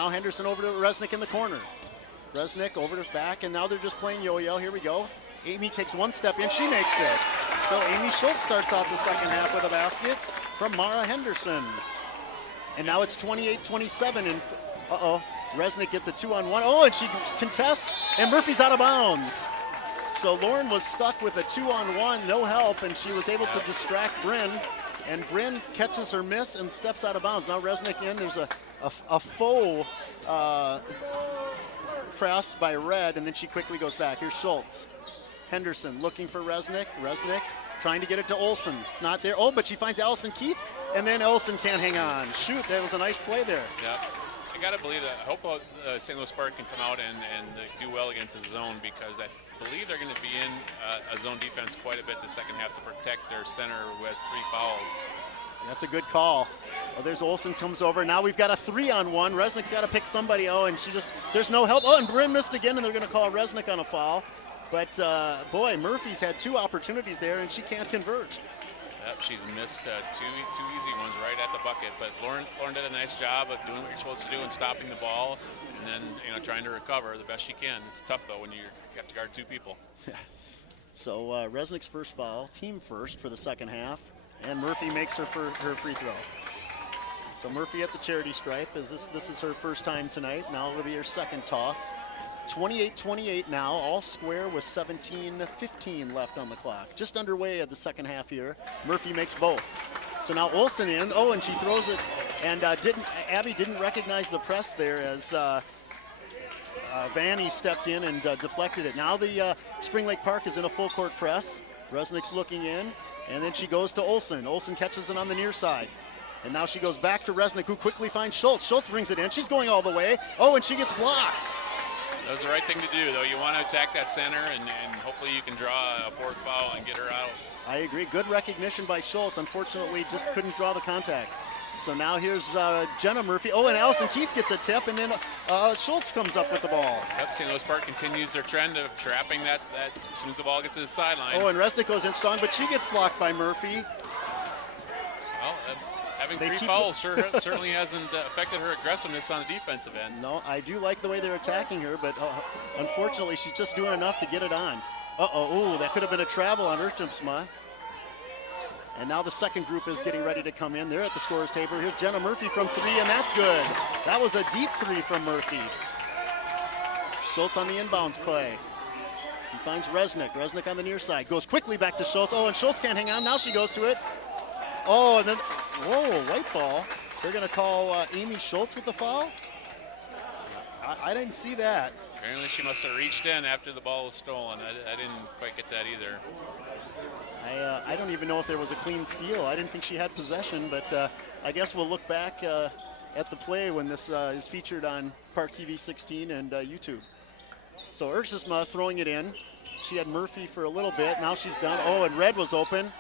over to Resnick in the corner. Resnick over to back, and now they're just playing yo-yo. Here we go. Amy takes one step in, she makes it. So Amy Schultz starts off the second half with a basket from Mara Henderson. And now it's 28-27, and Resnick gets a 2-on-1. Oh, and she contests, and Murphy's out of bounds. So Lauren was stuck with a 2-on-1, no help, and she was able to distract Bryn. And Bryn catches her miss and steps out of bounds. Now Resnick in, there's a faux press by Red, and then she quickly goes back. Here's Schultz. Henderson looking for Resnick. Resnick trying to get it to Olsen. It's not there. Oh, but she finds Allison Keith, and then Olsen can't hang on. Shoot, that was a nice play there. Yeah, I got to believe that. I hope St. Louis Park can come out and do well against the zone, because I believe they're going to be in a zone defense quite a bit the second half to protect their center, who has 3 fouls. That's a good call. Oh, there's Olsen comes over. Now we've got a 3-on-1. Resnick's got to pick somebody. Oh, and there's no help. Oh, and Bryn missed again, and they're going to call Resnick on a foul. But, boy, Murphy's had 2 opportunities there, and she can't convert. Yep, she's missed two easy ones right at the bucket. But Lauren did a nice job of doing what you're supposed to do and stopping the ball, and then trying to recover the best she can. It's tough, though, when you have to guard 2 people. So Resnick's first foul, team first for the second half, and Murphy makes her free throw. So Murphy at the charity stripe, as this is her first time tonight. Now it'll be her second toss. 28-28 now, all square with 17:15 left on the clock. Just underway at the second half here. Murphy makes both. So now Olsen in. Oh, and she throws it, and Abby didn't recognize the press there as Vanny stepped in and deflected it. Now the Spring Lake Park is in a full court press. Resnick's looking in, and then she goes to Olsen. Olsen catches it on the near side. And now she goes back to Resnick, who quickly finds Schultz. Schultz brings it in. She's going all the way. Oh, and she gets blocked. That was the right thing to do, though. You want to attack that center, and hopefully you can draw a 4th foul and get her out. I agree. Good recognition by Schultz. Unfortunately, just couldn't draw the contact. So now here's Jenna Murphy. Oh, and Allison Keith gets a tip, and then Schultz comes up with the ball. Yep, St. Louis Park continues their trend of trapping that as soon as the ball gets to the sideline. Oh, and Resnick goes in strong, but she gets blocked by Murphy. Well, having 3 fouls certainly hasn't affected her aggressiveness on the defensive end. No, I do like the way they're attacking her, but unfortunately she's just doing enough to get it on. Ooh, that could have been a travel on Urchimsma. And now the second group is getting ready to come in. They're at the scorer's table. Here's Jenna Murphy from 3, and that's good. That was a deep 3 from Murphy. Schultz on the inbounds play. He finds Resnick. Resnick on the near side. Goes quickly back to Schultz. Oh, and Schultz can't hang on. Now she goes to it. Oh, and then, whoa, white ball. They're going to call Amy Schultz with the foul? I didn't see that. Apparently she must have reached in after the ball was stolen. I didn't quite get that either. I don't even know if there was a clean steal. I didn't think she had possession, but I guess we'll look back at the play when this is featured on ParkTV 16 and YouTube. So Urchesma throwing it in. She had Murphy for a little bit. Now she's done. Oh, and Red was open.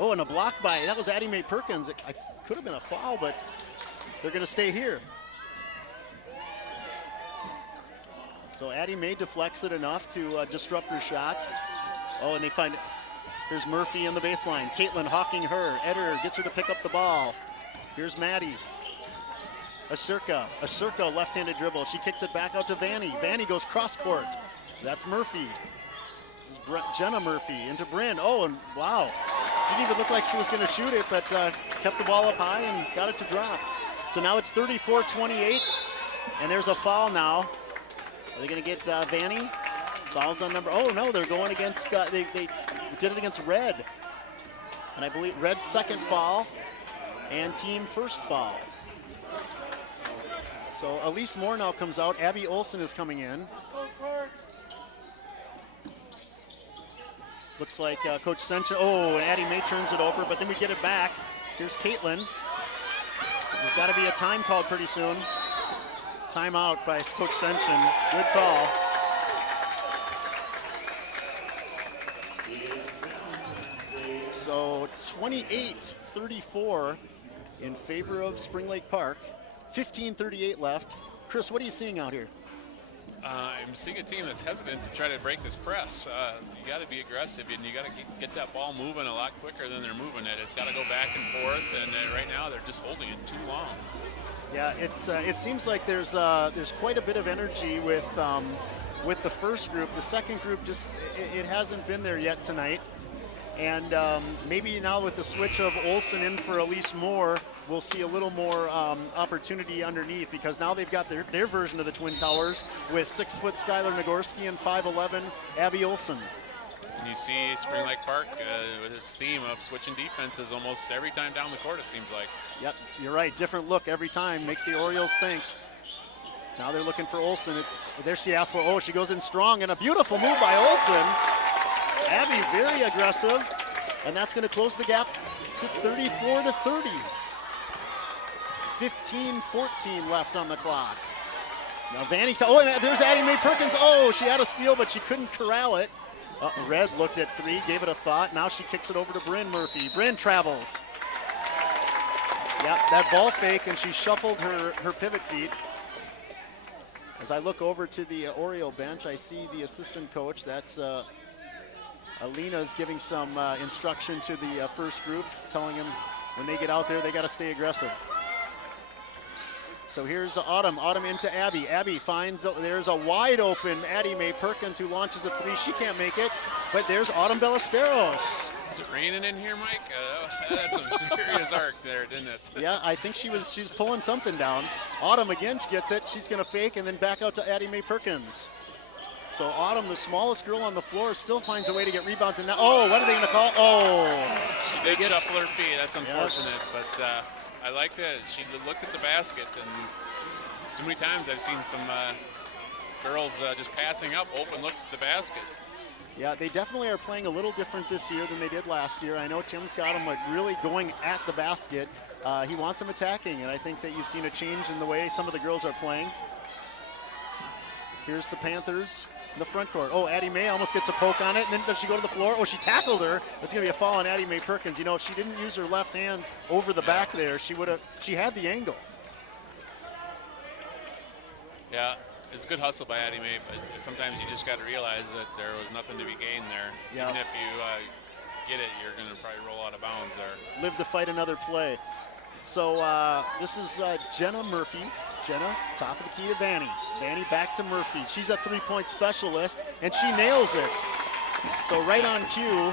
Oh, and a block by, that was Addie Mae Perkins. It could have been a foul, but they're going to stay here. So Addie Mae deflects it enough to disrupt her shot. Oh, and they find it. There's Murphy in the baseline. Caitlin hawking her. Eder gets her to pick up the ball. Here's Maddie. Asurka left-handed dribble. She kicks it back out to Vanny. Vanny goes cross-court. That's Murphy. This is Jenna Murphy into Bryn. Oh, and wow. Didn't even look like she was going to shoot it, but kept the ball up high and got it to drop. So now it's 34-28, and there's a foul now. Are they going to get Vanny? Fouls on number, oh no, they're going against, they did it against Red. And I believe Red's second foul and team first foul. So Elise Moore now comes out. Abby Olson is coming in. Looks like Coach Senchen, and Addie May turns it over, but then we get it back. Here's Caitlin. There's got to be a time called pretty soon. Timeout by Coach Senchen. Good call. So 28-34 in favor of Spring Lake Park. 15:38 left. Chris, what are you seeing out here? I'm seeing a team that's hesitant to try to break this press. You got to be aggressive, and you got to get that ball moving a lot quicker than they're moving it. It's got to go back and forth, and right now they're just holding it too long. Yeah, it seems like there's quite a bit of energy with the first group. The second group just it hasn't been there yet tonight. And maybe now with the switch of Olson in for Elise Moore, we'll see a little more opportunity underneath, because now they've got their version of the Twin Towers with 6-foot Skylar Nagorski and 5'11" Abby Olson. And you see Spring Lake Park with its theme of switching defenses almost every time down the court, it seems like. Yep, you're right. Different look every time. Makes the Orioles think. Now they're looking for Olson. There she asks for, she goes in strong, and a beautiful move by Olson. Abby very aggressive, and that's going to close the gap to 34-30. 15-14 left on the clock. Now Vanny, and there's Addie Mae Perkins. She had a steal, but she couldn't corral it. Red looked at three, gave it a thought. Now she kicks it over to Bryn Murphy. Bryn travels. Yep, that ball fake, and she shuffled her pivot feet. As I look over to the Oriole bench, I see the assistant coach. That's Alina's giving some instruction to the first group, telling them when they get out there, they got to stay aggressive. So here's Autumn into Abby. Abby finds, there's a wide open Addie Mae Perkins who launches a three. She can't make it, but there's Autumn Ballesteros. Is it raining in here, Mike? That's some serious arc there, didn't it? Yeah, I think she was pulling something down. Autumn again, she gets it. She's going to fake and then back out to Addie Mae Perkins. So Autumn, the smallest girl on the floor, still finds a way to get rebounds. And now, what are they going to call? She did shuffle her feet. That's unfortunate, but I like that she looked at the basket, and so many times I've seen some girls just passing up, open looks at the basket. Yeah, they definitely are playing a little different this year than they did last year. I know Tim's got them really going at the basket. He wants them attacking, and I think that you've seen a change in the way some of the girls are playing. Here's the Panthers in the front court. Addie Mae almost gets a poke on it, and then does she go to the floor? She tackled her. It's going to be a foul on Addie Mae Perkins. You know, if she didn't use her left hand over the back there, she had the angle. Yeah, it's good hustle by Addie Mae, but sometimes you just got to realize that there was nothing to be gained there. Yeah. Even if you get it, you're going to probably roll out of bounds there. Live to fight another play. So this is Jenna Murphy. Jenna, top of the key to Vanny. Vanny back to Murphy. She's a three-point specialist, and she nails it. So right on cue,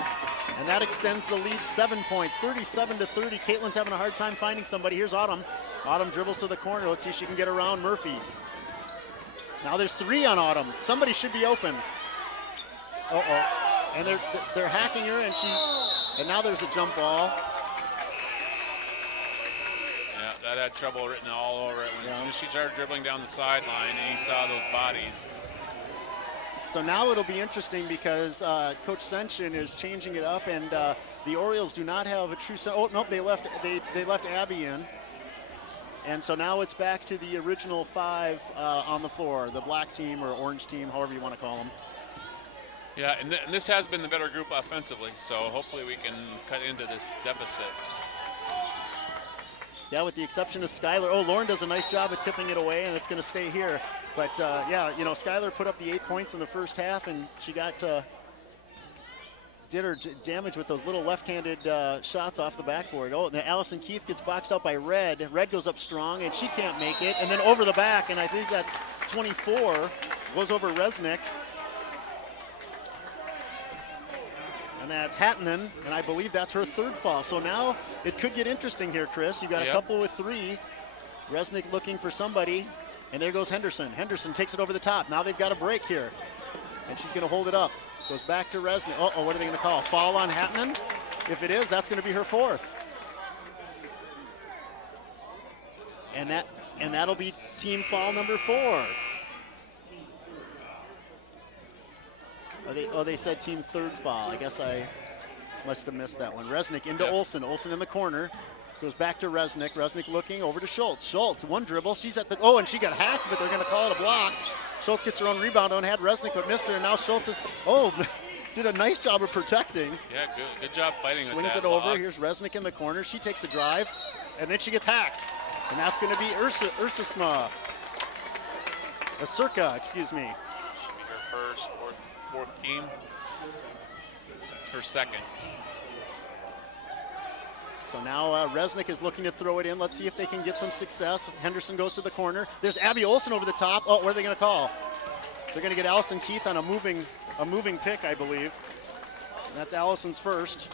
and that extends the lead 7 points, 37-30. Caitlin's having a hard time finding somebody. Here's Autumn. Autumn dribbles to the corner. Let's see if she can get around Murphy. Now there's three on Autumn. Somebody should be open. And they're hacking her, and now there's a jump ball. That had trouble written all over it as soon as she started dribbling down the sideline and you saw those bodies. So now it'll be interesting because Coach Senchen is changing it up, and the Orioles do not have a true center. Nope, they left Abby in. And so now it's back to the original five on the floor, the black team or orange team, however you want to call them. Yeah, and this has been the better group offensively, so hopefully we can cut into this deficit. Yeah, with the exception of Skylar. Lauren does a nice job of tipping it away, and it's going to stay here. But, Skylar put up the 8 points in the first half, and she did her damage with those little left-handed shots off the backboard. And Allison Keith gets boxed out by Red. Red goes up strong, and she can't make it. And then over the back, and I think that's 24, goes over Resnick. And that's Hattinen, and I believe that's her third foul. So now it could get interesting here, Chris. You got a couple with three. Resnick looking for somebody, and there goes Henderson. Henderson takes it over the top. Now they've got a break here, and she's going to hold it up. Goes back to Resnick. Uh-oh, what are they going to call? Foul on Hatton? If it is, that's going to be her fourth. And that'll be team foul number 4. They said team third foul. I guess I must have missed that one. Resnick into Olsen. Olsen in the corner. Goes back to Resnick. Resnick looking over to Schultz. Schultz, one dribble. She's at the, and she got hacked, but they're going to call it a block. Schultz gets her own rebound on, had Resnick, but missed her, and now Schultz is, did a nice job of protecting. Yeah, good job fighting Swings with that it over. block. Here's Resnick in the corner. She takes a drive, and then she gets hacked. And that's going to be Asurka, excuse me. Should be her fourth team. Her second. So now Resnick is looking to throw it in. Let's see if they can get some success. Henderson goes to the corner. There's Abby Olsen over the top. Oh, what are they going to call? They're going to get Allison Keith on a moving pick, I believe. And that's Allison's first.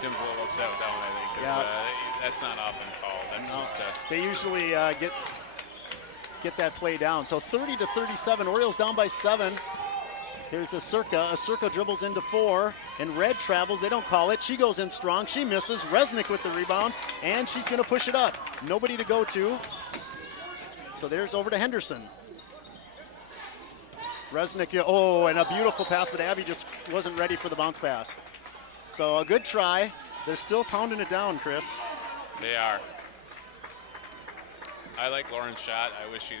Tim's a little upset with that one, I think, because that's not often called. That's just. They usually get that play down. So 30-37. Orioles down by 7. Here's Asurka. Asurka dribbles into 4, and Red travels. They don't call it. She goes in strong. She misses. Resnick with the rebound, and she's going to push it up. Nobody to go to. So there's over to Henderson. Resnick, and a beautiful pass, but Abby just wasn't ready for the bounce pass. So a good try. They're still pounding it down, Chris. They are. I like Lauren's shot. I wish she'd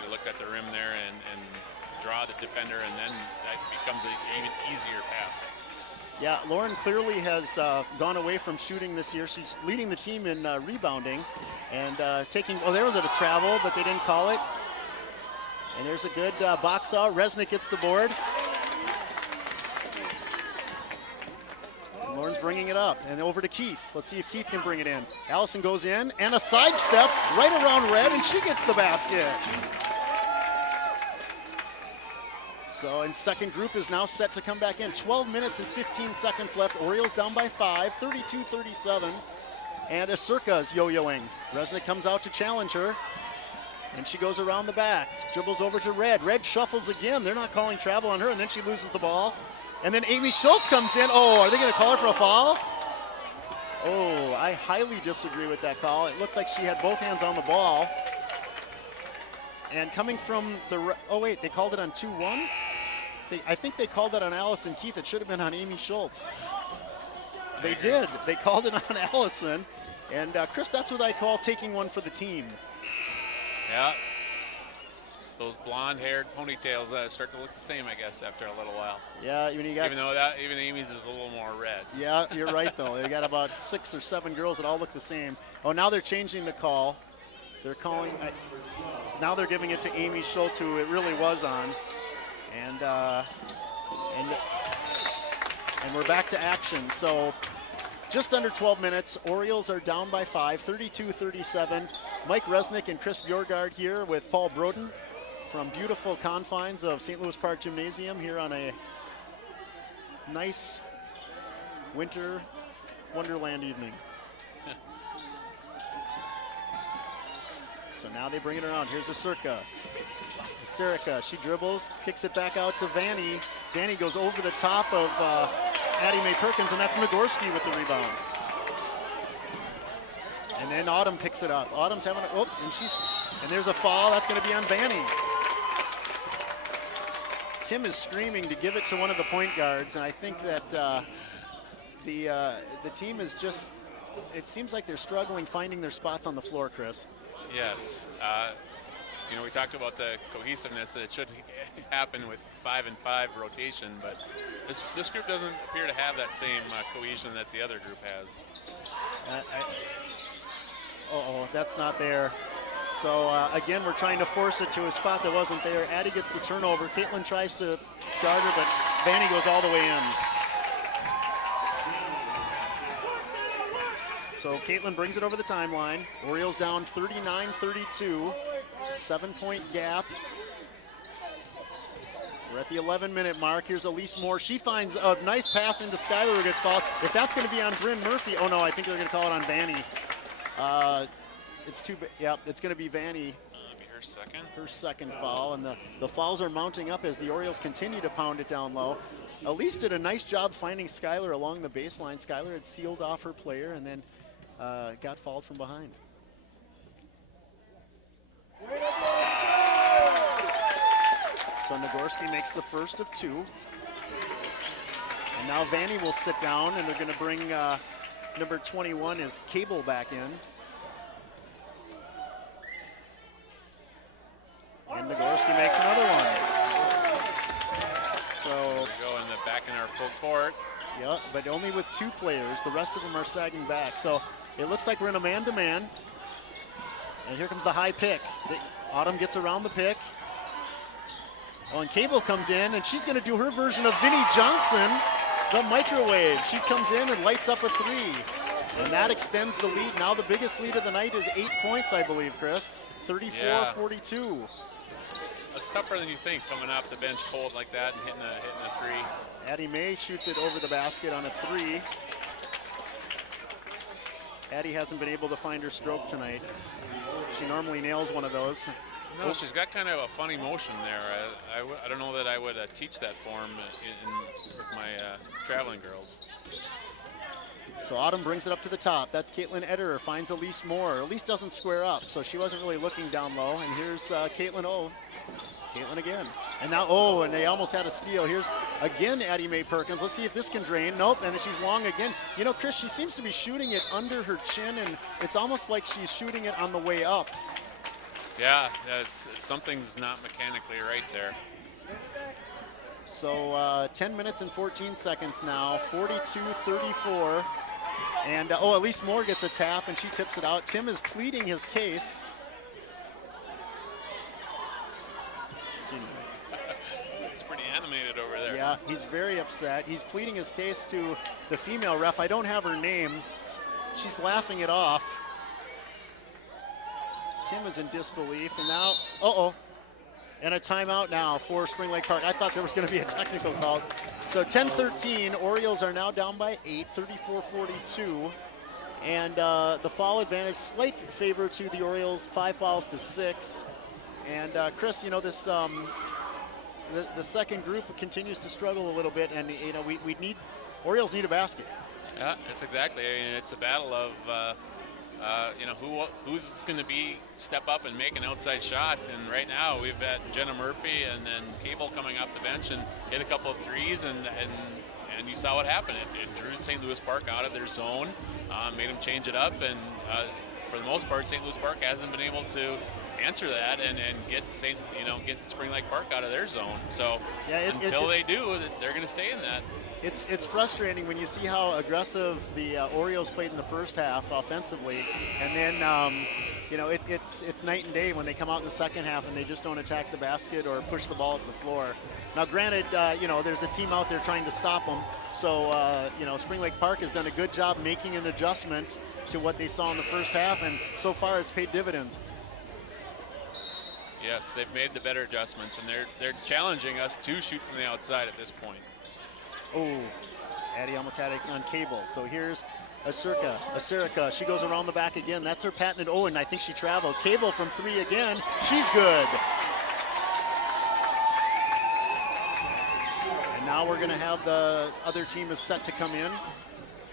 have looked at the rim there and draw the defender, and then that becomes an even easier pass. Yeah, Lauren clearly has gone away from shooting this year. She's leading the team in rebounding and taking, there was a travel, but they didn't call it. And there's a good box out. Resnick gets the board. And Lauren's bringing it up and over to Keith. Let's see if Keith can bring it in. Allison goes in and a sidestep right around Red, and she gets the basket. So, and second group is now set to come back in. 12 minutes and 15 seconds left. Orioles down by 5, 32-37. And Asurka is yo-yoing. Resnick comes out to challenge her. And she goes around the back. Dribbles over to Red. Red shuffles again. They're not calling travel on her, and then she loses the ball. And then Amy Schultz comes in. Are they going to call her for a foul? I highly disagree with that call. It looked like she had both hands on the ball. And coming from the, they called it on 2-1? I think they called it on Allison Keith. It should have been on Amy Schultz. They did. They called it on Allison. And Chris, that's what I call taking one for the team. Yeah. Those blonde-haired ponytails start to look the same, I guess, after a little while. Yeah, even Amy's is a little more red. Yeah, you're right, though. They got about 6 or 7 girls that all look the same. Now they're changing the call. They're calling. Now they're giving it to Amy Schultz, who it really was on. And we're back to action. So just under 12 minutes. Orioles are down by 5, 32-37. Mike Resnick and Chris Bjorgard here with Paul Broden from beautiful confines of St. Louis Park Gymnasium here on a nice winter wonderland evening. So now they bring it around. Here's Asurka. She dribbles, kicks it back out to Vanny. Vanny goes over the top of Addie Mae Perkins, and that's Nagorski with the rebound. And then Autumn picks it up. Autumn's having and there's a foul. That's going to be on Vanny. Tim is screaming to give it to one of the point guards, and I think that the team is just, it seems like they're struggling finding their spots on the floor, Chris. Yes. We talked about the cohesiveness that should happen with 5-and-5 rotation, but this group doesn't appear to have that same cohesion that the other group has. That's not there. So again, we're trying to force it to a spot that wasn't there. Addie gets the turnover. Caitlin tries to guard her, but Vanny goes all the way in. So Caitlin brings it over the timeline. Orioles down 39-32, 7-point gap. We're at the 11-minute mark. Here's Elise Moore. She finds a nice pass into Skylar who gets fouled. If that's going to be on Bryn Murphy, oh no, I think they're going to call it on Vanny. It's going to be Vanny. Her second foul, and the fouls are mounting up as the Orioles continue to pound it down low. Elise did a nice job finding Skylar along the baseline. Skylar had sealed off her player and then got fouled from behind. So Nagorski makes the first of two. And now Vanny will sit down, and they're going to bring number 21 is Cable back in. And Nagorski makes another one. So we go in the back in our full court. Yeah, but only with two players. The rest of them are sagging back. So it looks like we're in a man-to-man. And here comes the high pick. Autumn gets around the pick. Oh, and Cable comes in, and she's going to do her version of Vinnie Johnson, the microwave. She comes in and lights up a three. And that extends the lead. Now the biggest lead of the night is 8 points, I believe, Chris. 34-42. It's tougher than you think, coming off the bench cold like that and hitting a three. Addie May shoots it over the basket on a three. Addie hasn't been able to find her stroke tonight. She normally nails one of those. No, she's got kind of a funny motion there. I don't know that I would teach that form with my traveling girls. So Autumn brings it up to the top. That's Caitlin Ederer, finds Elise Moore. Elise doesn't square up, so she wasn't really looking down low. And here's Caitlin. Caitlin again. And now, and they almost had a steal. Here's again Addie Mae Perkins. Let's see if this can drain. Nope, and she's long again. You know, Chris, she seems to be shooting it under her chin, and it's almost like she's shooting it on the way up. Yeah, something's not mechanically right there. So 10 minutes and 14 seconds now, 42-34. And, Elise Moore gets a tap, and she tips it out. Tim is pleading his case. It's pretty animated over there. Yeah, he's very upset. He's pleading his case to the female ref. I don't have her name. She's laughing it off. Tim is in disbelief, and now, and a timeout now for Spring Lake Park. I thought there was going to be a technical call. So 10-13, Orioles are now down by 8, 34-42. And the foul advantage, slight favor to the Orioles, 5 fouls to 6. And Chris, you know, this the second group continues to struggle a little bit, and you know, Orioles need a basket. Yeah, that's exactly. I mean, it's a battle of who's going to step up and make an outside shot. And right now we've got Jenna Murphy and then Cable coming off the bench and hit a couple of threes, and you saw what happened. It drew St. Louis Park out of their zone, made them change it up, and for the most part, St. Louis Park hasn't been able to answer that and get Spring Lake Park out of their zone. So until they do, they're going to stay in that. It's frustrating when you see how aggressive the Orioles played in the first half offensively, and then it's night and day when they come out in the second half and they just don't attack the basket or push the ball at the floor. Now, granted, there's a team out there trying to stop them, so Spring Lake Park has done a good job making an adjustment to what they saw in the first half, and so far it's paid dividends. Yes, they've made the better adjustments, and they're challenging us to shoot from the outside at this point. Oh, Addie almost had it on Cable. So here's Aserica. She goes around the back again. That's her patented. Oh, and I think she traveled. Cable from three again. She's good. And now we're going to have the other team is set to come in.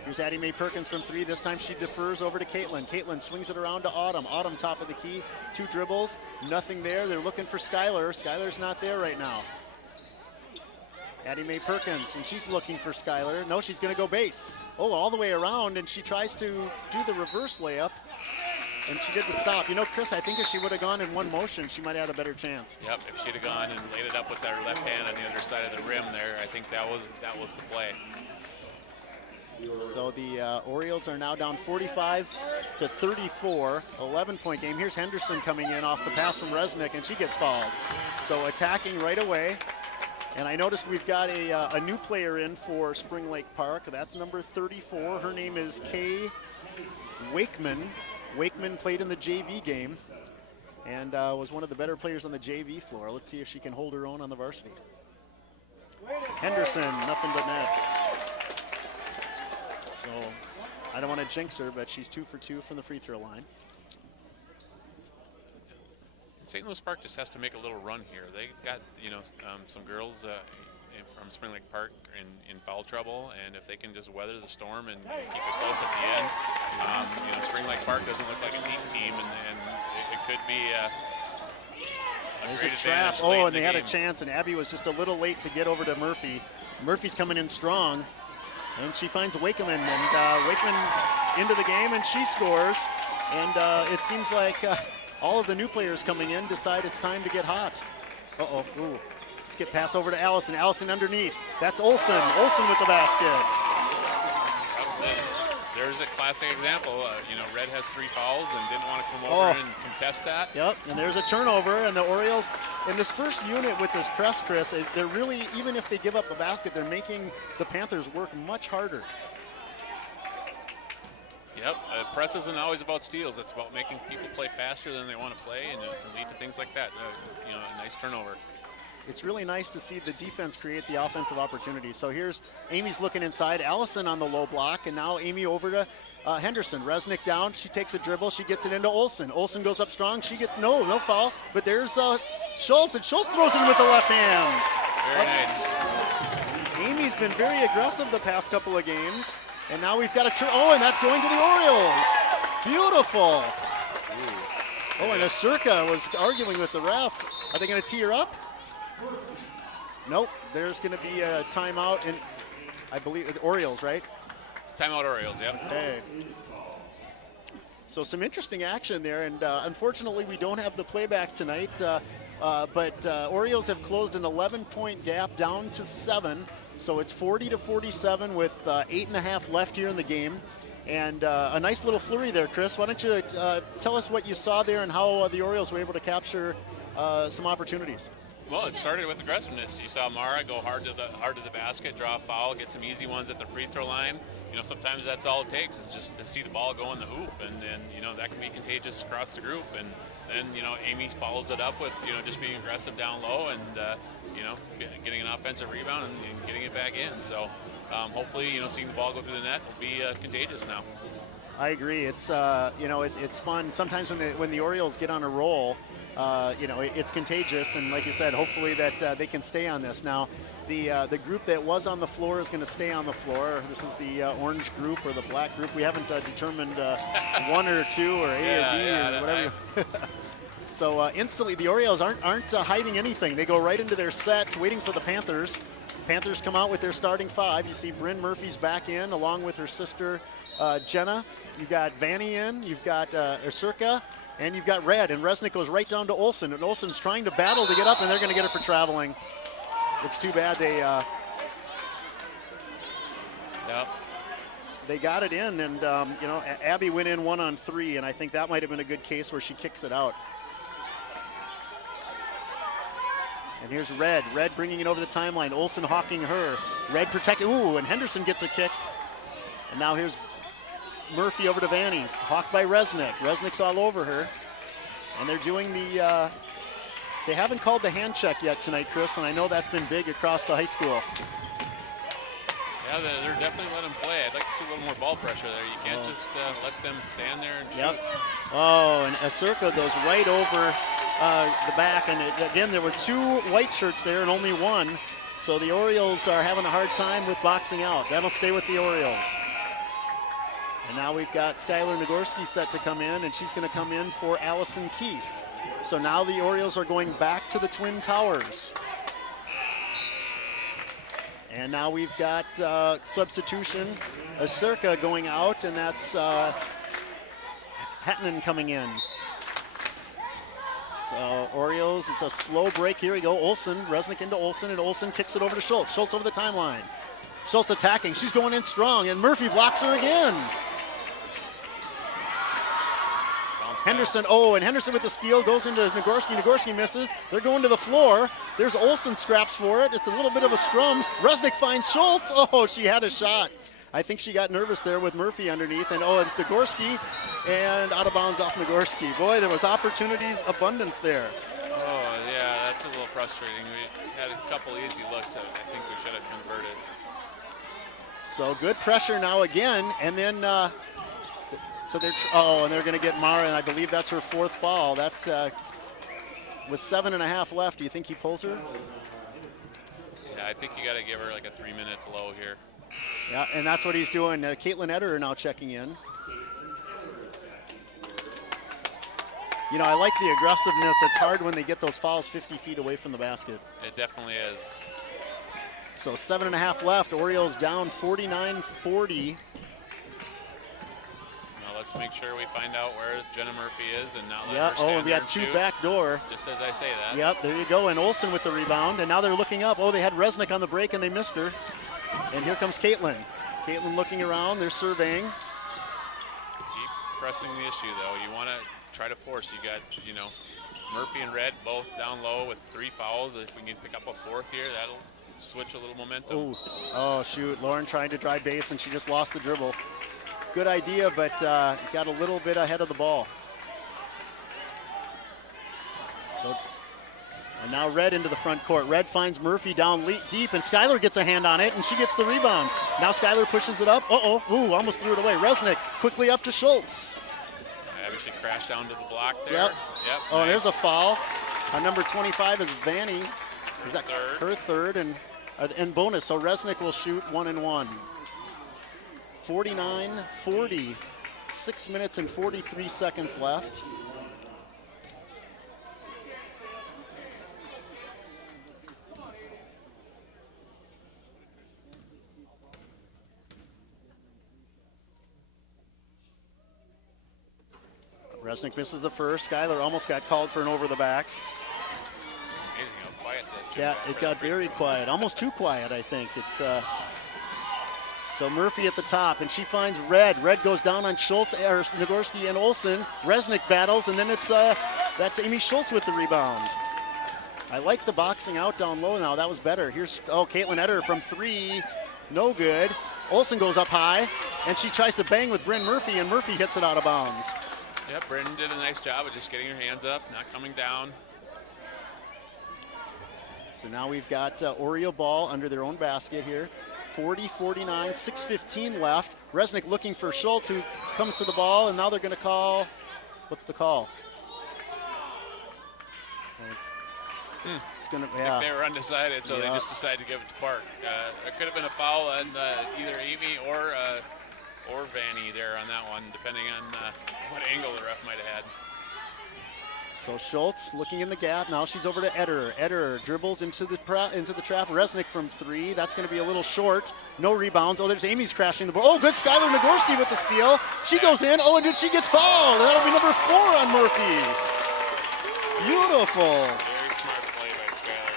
Here's Addie Mae Perkins from three. This time she defers over to Caitlin. Caitlin swings it around to Autumn. Autumn top of the key. 2 dribbles. Nothing there. They're looking for Skylar. Skylar's not there right now. Addie Mae Perkins, and she's looking for Skylar. No, she's going to go base. Oh, all the way around, and she tries to do the reverse layup, and she did the stop. You know, Chris, I think if she would have gone in one motion, she might have had a better chance. Yep, if she'd have gone and laid it up with her left hand on the other side of the rim there, I think that was the play. So the Orioles are now down 45-34, 11-point game. Here's Henderson coming in off the pass from Resnick, and she gets fouled. So attacking right away. And I noticed we've got a new player in for Spring Lake Park. That's number 34. Her name is Kay Wakeman. Wakeman played in the JV game and was one of the better players on the JV floor. Let's see if she can hold her own on the varsity. Henderson, nothing but nets. So I don't want to jinx her, but she's 2 for 2 from the free throw line. St. Louis Park just has to make a little run here. They got, some girls from Spring Lake Park in foul trouble, and if they can just weather the storm and keep it close at the end, Spring Lake Park doesn't look like a deep team, and it could be a There's great a trap. advantage Oh, late and they in had the a game. chance, and Abby was just a little late to get over to Murphy. Murphy's coming in strong, and she finds Wakeman, and Wakeman into the game, and she scores. And it seems like all of the new players coming in decide it's time to get hot. Uh-oh. Ooh. Skip pass over to Allison. Allison underneath. That's Olsen. Olsen with the basket. There's a classic example. Red has 3 fouls and didn't want to come over and contest that. Yep, and there's a turnover, and the Orioles, in this first unit with this press, Chris, they're really, even if they give up a basket, they're making the Panthers work much harder. Yep, press isn't always about steals. It's about making people play faster than they want to play, and it can lead to things like that. A nice turnover. It's really nice to see the defense create the offensive opportunity. So here's Amy's looking inside. Allison on the low block, and now Amy over to Henderson. Resnick down. She takes a dribble. She gets it into Olsen. Olsen goes up strong. She gets no foul. But there's Schultz, and Schultz throws it in with the left hand. Very nice. Amy's been very aggressive the past couple of games. And now we've got a and that's going to the Orioles. Beautiful. Ooh. Oh, and Asurka was arguing with the ref. Are they going to tee her up? Nope. There's going to be a timeout, and I believe the Orioles, right? Timeout Orioles, yep. Okay. So some interesting action there, and unfortunately we don't have the playback tonight, but Orioles have closed an 11-point gap down to 7. So it's 40-47 with 8.5 left here in the game. And a nice little flurry there, Chris. Why don't you tell us what you saw there and how the Orioles were able to capture some opportunities? Well, it started with aggressiveness. You saw Mara go hard to the basket, draw a foul, get some easy ones at the free throw line. Sometimes that's all it takes is just to see the ball go in the hoop, and that can be contagious across the group. And then Amy follows it up with just being aggressive down low and getting an offensive rebound and getting it back in. So hopefully seeing the ball go through the net will be contagious now. I agree. It's it's fun. Sometimes when the Orioles get on a roll, it's contagious, and like you said, hopefully that they can stay on this. Now, the group that was on the floor is going to stay on the floor. This is the orange group or the black group. We haven't determined 1 or 2 or A or B or whatever. So instantly, the Orioles aren't hiding anything. They go right into their set, waiting for the Panthers. Panthers come out with their starting 5. You see Bryn Murphy's back in, along with her sister Jenna. You've got Vanny in. You've got Asurka. And you've got Red, and Resnick goes right down to Olsen, and Olsen's trying to battle to get up, and they're going to get it for traveling. It's too bad they got it in, and Abby went in 1 on 3, and I think that might have been a good case where she kicks it out. And here's Red bringing it over the timeline. Olsen hawking her. Red protecting. Ooh, and Henderson gets a kick. And now here's Murphy over to Vanny, hawked by Resnick. Resnick's all over her, and they're doing they haven't called the hand check yet tonight, Chris, and I know that's been big across the high school. Yeah, they're definitely letting them play. I'd like to see a little more ball pressure there. You can't just let them stand there and shoot. Oh, and Asurka goes right over the back, and again, there were 2 white shirts there and only 1, so the Orioles are having a hard time with boxing out. That'll stay with the Orioles. And now we've got Skylar Nagorski set to come in, and she's going to come in for Allison Keith. So now the Orioles are going back to the Twin Towers. And now we've got substitution, Asurka going out, and that's Hattinen coming in. So Orioles, it's a slow break. Here we go, Olsen, Resnick into Olsen, and Olsen kicks it over to Schultz. Schultz over the timeline. Schultz attacking, she's going in strong, and Murphy blocks her again. Henderson, and Henderson with the steal, goes into Nagorski. Nagorski misses. They're going to the floor. There's Olsen scraps for it. It's a little bit of a scrum. Resnick finds Schultz. Oh, she had a shot. I think she got nervous there with Murphy underneath. And it's Nagorski, and out of bounds off Nagorski. Boy, there was opportunities abundance there. Oh, yeah, it's a little frustrating. We had a couple easy looks that I think we should have converted. So good pressure now again, and then so they're going to get Mara, and I believe that's her 4th foul. That was 7.5 left. Do you think he pulls her? Yeah, I think you got to give her like a 3-minute blow here. Yeah, and that's what he's doing. Caitlin Eder now checking in. You know, I like the aggressiveness. It's hard when they get those fouls 50 feet away from the basket. It definitely is. So 7.5 left. Orioles down 49-40. Now let's make sure we find out where Jenna Murphy is and not let her stand and we there had and 2 shoot, back door. just as I say that. Yep, there you go. And Olsen with the rebound. And now they're looking up. Oh, they had Resnick on the break and they missed her. And here comes Caitlin. Caitlin looking around. They're surveying. Keep pressing the issue, though. You want to try to force. You got, you know, Murphy and Red both down low with 3 fouls. If we can pick up a 4th here, that'll switch a little momentum. Oh, shoot. Lauren trying to drive base, and she just lost the dribble. Good idea, but got a little bit ahead of the ball. So, and now Red into the front court. Red finds Murphy down deep, and Skylar gets a hand on it, and she gets the rebound. Now Skylar pushes it up. Ooh, almost threw it away. Resnick quickly up to Schultz. She crashed down to the block there. Yep. Oh, Nice. There's a foul. Number 25 is Vanny. Is that her 3rd and bonus? So Resnick will shoot 1 and 1. 49-40. 6 minutes and 43 seconds left. Resnick misses the first. Skylar almost got called for an over the back. Amazing how quiet that Yeah, it got very quiet. Almost too quiet, I think. It's so Murphy at the top, and she finds Red. Red goes down on Schultz, or Nagorski and Olsen. Resnick battles, and then it's that's Amy Schultz with the rebound. I like the boxing out down low now. That was better. Here's Caitlin Eder from 3, no good. Olsen goes up high, and she tries to bang with Bryn Murphy, and Murphy hits it out of bounds. Yep, Brendan did a nice job of just getting her hands up, not coming down. So now we've got Oriole ball under their own basket here. 40-49, 6:15 left. Resnick looking for Schultz, who comes to the ball, and now they're going to call. What's the call? It's going to, yeah. I think they were undecided, so they just decided to give it to Park. There could have been a foul on either Amy or Vanny there on that one, depending on what angle the ref might have had. So Schultz looking in the gap. Now she's over to Eder. Eder dribbles into the trap. Resnick from 3. That's going to be a little short. No rebounds. Oh, there's Amy's crashing the ball. Oh, good. Skylar Nagorski with the steal. She goes in. Oh, and she gets fouled. That'll be number 4 on Murphy. Beautiful. Very smart play by Skylar.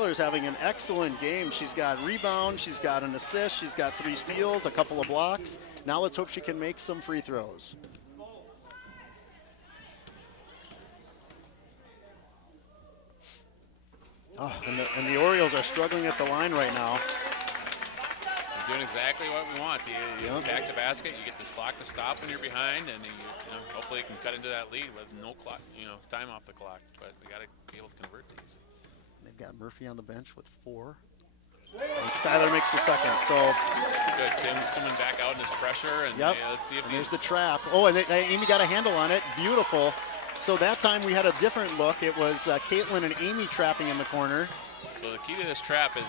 Skylar's having an excellent game. She's got rebound. She's got an assist. She's got 3 steals, a couple of blocks. Now let's hope she can make some free throws. Oh, and the Orioles are struggling at the line right now. You're doing exactly what we want. You attack the basket, you get this clock to stop when you're behind, and hopefully you can cut into that lead with no clock, time off the clock. But we got to be able to convert these. They've got Murphy on the bench with 4. And Skylar makes the second. So good. Tim's coming back out in his pressure, and let's see if there's the trap. Oh, and Amy got a handle on it. Beautiful. So that time we had a different look. It was Caitlin and Amy trapping in the corner. So the key to this trap is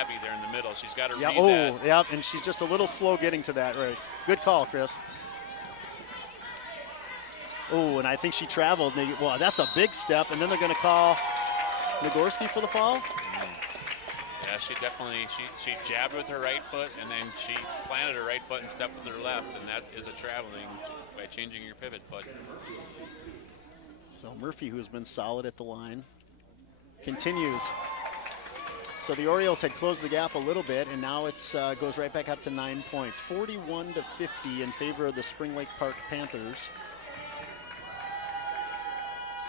Abby there in the middle. She's got to read that. Yeah, and she's just a little slow getting to that. Right. Good call, Chris. Oh, and I think she traveled. Well, that's a big step, and then they're going to call Nagorski for the foul. Yeah, she definitely, she jabbed with her right foot, and then she planted her right foot and stepped with her left, and that is a traveling by changing your pivot foot. So Murphy, who has been solid at the line, continues. So the Orioles had closed the gap a little bit, and now it goes right back up to 9 points. 41-50 in favor of the Spring Lake Park Panthers.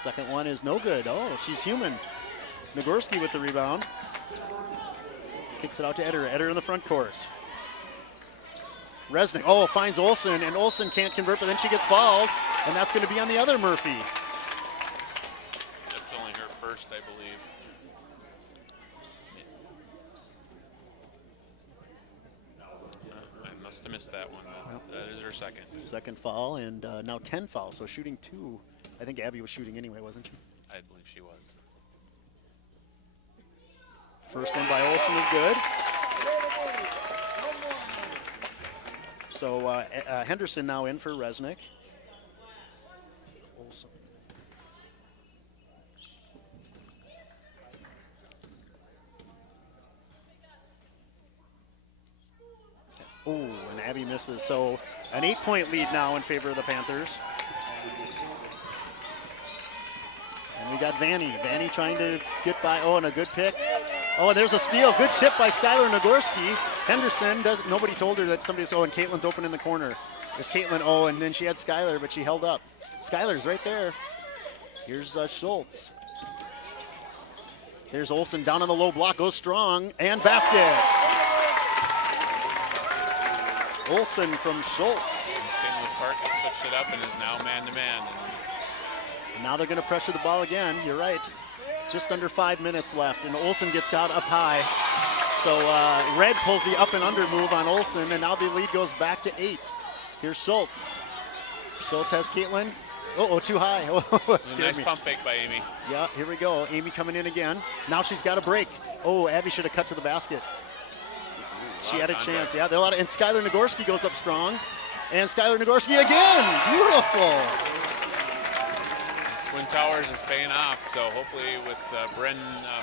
Second one is no good. Oh, she's human. Nagorski with the rebound. Kicks it out to Eder. Eder in the front court. Resnick, finds Olsen, and Olsen can't convert, but then she gets fouled. and that's going to be on the other Murphy. That's only her first, I believe. I must have missed that one. That is her second. Second foul, and now 10 fouls, so shooting 2. I think Abby was shooting anyway, wasn't she? I believe she was. First one by Olsen is good. So Henderson now in for Resnick. Olsen. Oh, and Abby misses. So an 8-point lead now in favor of the Panthers. And we got Vanny. Vanny trying to get by. Oh, and a good pick. Oh, and there's a steal. Good tip by Skylar Nagorski. Henderson doesn't. Nobody told her that somebody's. Oh, and Caitlin's open in the corner. There's Caitlin. Oh, and then she had Skylar, but she held up. Skylar's right there. Here's Schultz. There's Olsen down on the low block. Goes strong and basket. Olsen from Schultz. St. Louis Park has switched it up and is now man-to-man. And now they're going to pressure the ball again. You're right. Just under 5 minutes left, and Olsen gets got up high. So Red pulls the up and under move on Olsen, and now the lead goes back to 8. Here's Schultz. Schultz has Caitlin. Oh, too high. Oh, a nice pump fake by Amy. Yeah, here we go. Amy coming in again. Now she's got a break. Oh, Abby should have cut to the basket. She had a chance. Yeah, there are a lot of, and Skylar Nagorski goes up strong. And Skylar Nagorski again. Beautiful. Twin Towers is paying off, so hopefully with Bren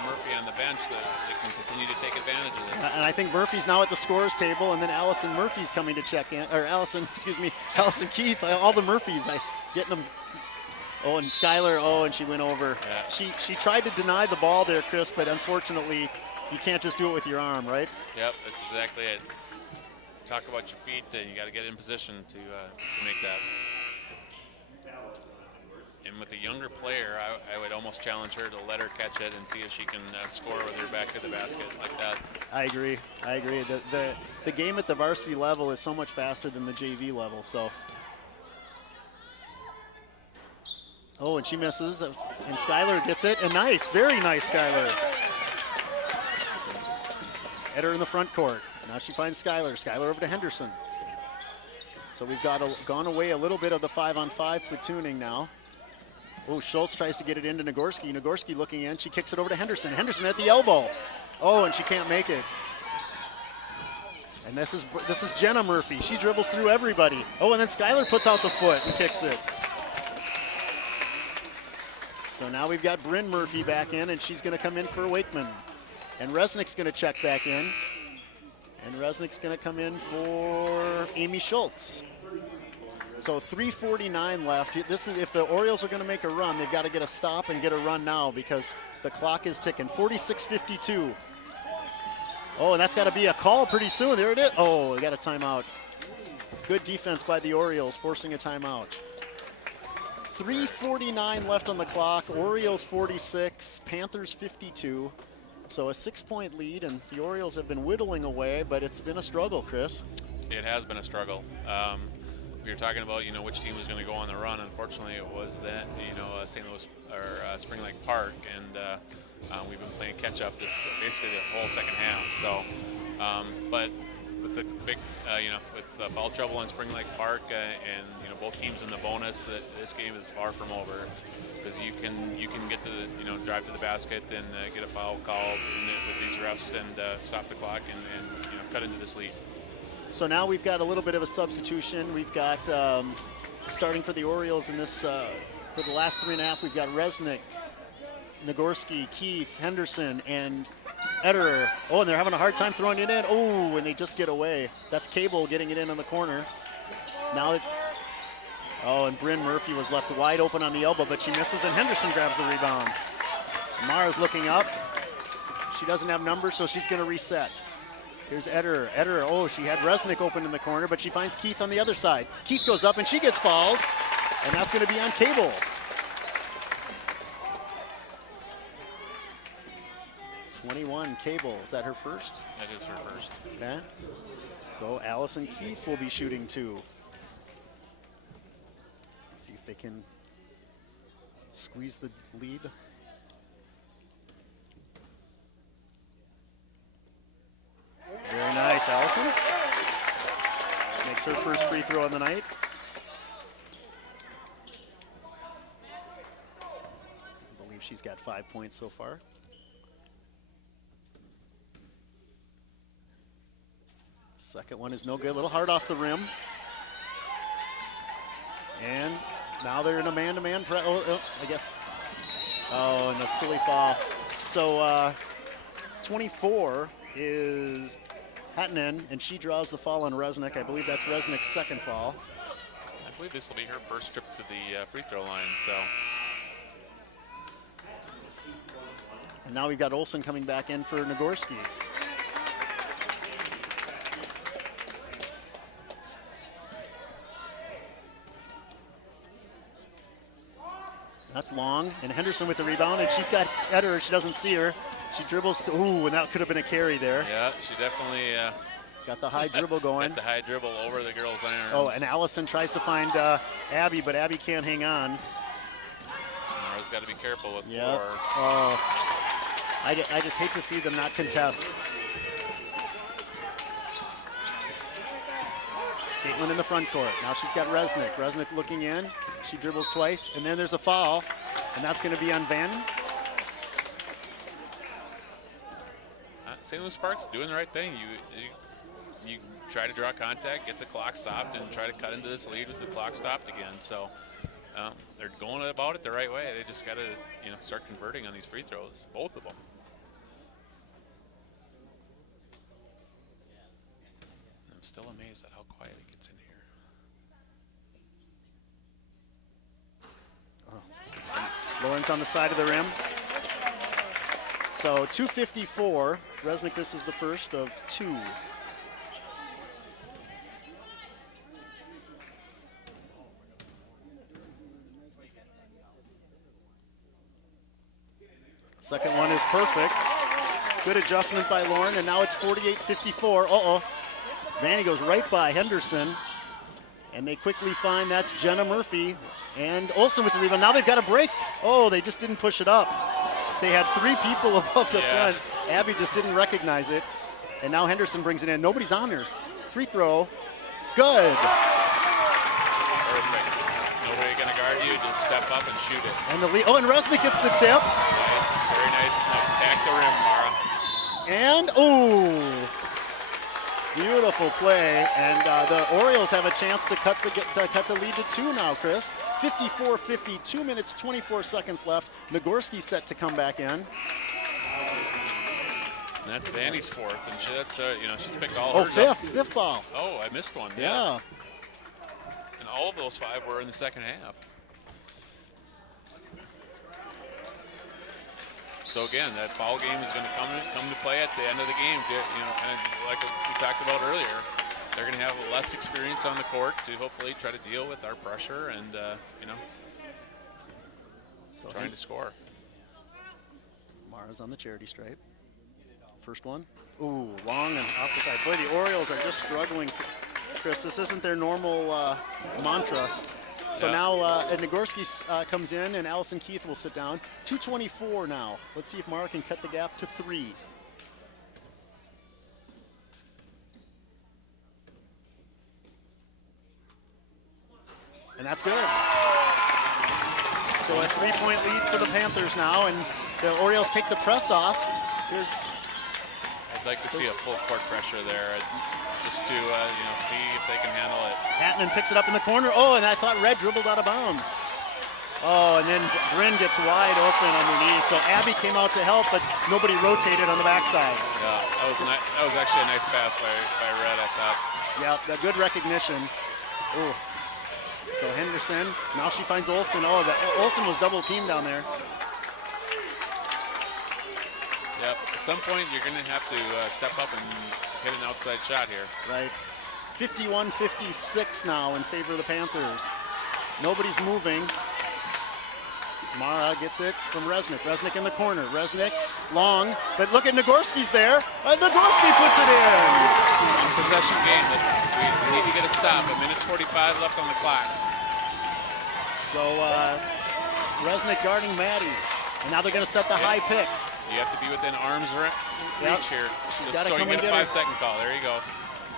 Murphy on the bench, they can continue to take advantage of this. And I think Murphy's now at the scorer's table, and then Allison Murphy's coming to check in, or Allison Keith, all the Murphys, getting them. Oh, and Skylar, oh, and she went over. Yeah. She tried to deny the ball there, Chris, but unfortunately, you can't just do it with your arm, right? Yep, that's exactly it. Talk about your feet, you got to get in position to make that. And with a younger player, I would almost challenge her to let her catch it and see if she can score with her back to the basket like that. I agree. The game at the varsity level is so much faster than the JV level. So. Oh, and she misses, and Skylar gets it, and nice, very nice, Skylar. Header in the front court. Now she finds Skylar. Skylar over to Henderson. So we've gone away a little bit of the 5-on-5 platooning now. Oh, Schultz tries to get it into Nagorski. Nagorski looking in. She kicks it over to Henderson. Henderson at the elbow. Oh, and she can't make it. And this is Jenna Murphy. She dribbles through everybody. Oh, and then Skylar puts out the foot and kicks it. So now we've got Bryn Murphy back in, and she's going to come in for Wakeman. And Resnick's going to check back in. And Resnick's going to come in for Amy Schultz. So 3:49 left. This is, if the Orioles are going to make a run, they've got to get a stop and get a run now because the clock is ticking. 46:52. Oh, and that's got to be a call pretty soon. There it is. Oh, they got a timeout. Good defense by the Orioles, forcing a timeout. 3:49 left on the clock. Orioles 46, Panthers 52. So a 6-point lead, and the Orioles have been whittling away, but it's been a struggle, Chris. It has been a struggle. We were talking about, which team was going to go on the run. Unfortunately, it was that, St. Louis or Spring Lake Park, and we've been playing catch up basically the whole second half. So, but with the big, with foul trouble on Spring Lake Park, and both teams in the bonus, this game is far from over because you can get to the, drive to the basket and get a foul called with these refs and stop the clock and cut into this lead. So now we've got a little bit of a substitution. We've got, starting for the Orioles in this, for the last 3.5, we've got Resnick, Nagorski, Keith, Henderson, and Ederer. Oh, and they're having a hard time throwing it in. Oh, and they just get away. That's Cable getting it in on the corner. Now, and Bryn Murphy was left wide open on the elbow, but she misses, and Henderson grabs the rebound. Mara's looking up. She doesn't have numbers, so she's going to reset. Here's Ederer. Ederer, oh, she had Resnick open in the corner, but she finds Keith on the other side. Keith goes up, and she gets fouled, and that's going to be on Cable. Cable, is that her first? That is her first. Okay. So Allison Keith will be shooting 2. See if they can squeeze the lead. Very nice, Allison. Makes her first free throw of the night. I believe she's got 5 points so far. Second one is no good, a little hard off the rim. And now they're in a man-to-man I guess. Oh, and a silly foul. So 24 is Hattinen, and she draws the foul on Resnick. I believe that's Resnick's second foul. I believe this will be her first trip to the free throw line. So. And now we've got Olsen coming back in for Nagorski. That's long, and Henderson with the rebound, and she's got Eder. She doesn't see her. She dribbles to, ooh, and that could have been a carry there. Yeah, she definitely got the high dribble going. Got the high dribble over the girl's irons. Oh, and Allison tries to find Abby, but Abby can't hang on. Mara's got to be careful with 4. Oh, I just hate to see them not contest. Caitlin in the front court. Now she's got Resnick. Resnick looking in. She dribbles twice, and then there's a foul, and that's going to be on Van. St. Louis Park's doing the right thing. You try to draw contact, get the clock stopped, and try to cut into this lead with the clock stopped again. So they're going about it the right way. They just got to start converting on these free throws, both of them. I'm still amazed at how quiet it gets in here. Oh. Lawrence on the side of the rim. So 2:54. Resnick, this is the first of 2. Second one is perfect. Good adjustment by Lauren, and now it's 48-54. Uh-oh. Vanny goes right by Henderson, and they quickly find that's Jenna Murphy, and Olsen with the rebound. Now they've got a break. Oh, they just didn't push it up. They had 3 people above the front. Abby just didn't recognize it, and now Henderson brings it in. Nobody's on her. Free throw. Good. Perfect. Nobody going to guard you. Just step up and shoot it. And the lead. Oh, and Resnick gets the tip. Nice. Very nice. Attack the rim, Mara. And, ooh. Beautiful play, and the Orioles have a chance to cut the lead to 2 now, Chris. 54-50, 2 minutes, 24 seconds left. Nagorski set to come back in. And that's Vanny's 4th, and she's picked all hers up. Fifth foul. Oh, I missed one. Yeah. And all of those 5 were in the second half. So again, that foul game is going to come to play at the end of the game. Kind of like we talked about earlier. They're going to have less experience on the court to hopefully try to deal with our pressure and trying to score. Mara's on the charity stripe. First one. Ooh, long and off the side. Boy, the Orioles are just struggling, Chris. This isn't their normal mantra. So now Nagorski comes in, and Allison Keith will sit down. 2:24 now. Let's see if Mara can cut the gap to 3. And that's good. So a 3-point lead for the Panthers now, and the Orioles take the press off. I'd like to see a full court pressure there, just to see if they can handle it. Hattinen picks it up in the corner. Oh, and I thought Red dribbled out of bounds. Oh, and then Bryn gets wide open underneath. So Abby came out to help, but nobody rotated on the backside. Yeah, that was actually a nice pass by Red, I thought. Yeah, the good recognition. Ooh. So Henderson, now she finds Olsen. Oh, Olsen was double teamed down there. Yep, at some point you're going to have to step up and hit an outside shot here. Right. 51-56 now in favor of the Panthers. Nobody's moving. Mara gets it from Resnick. Resnick in the corner. Resnick, long, but look at Nagorski's there. Nagorski puts it in. One possession game. We need to get a stop. 1:45 left on the clock. So Resnick guarding Maddie. And now they're going to set the high pick. You have to be within arm's reach here. She's Just got to so come you and get a get her. 5-second call. There you go.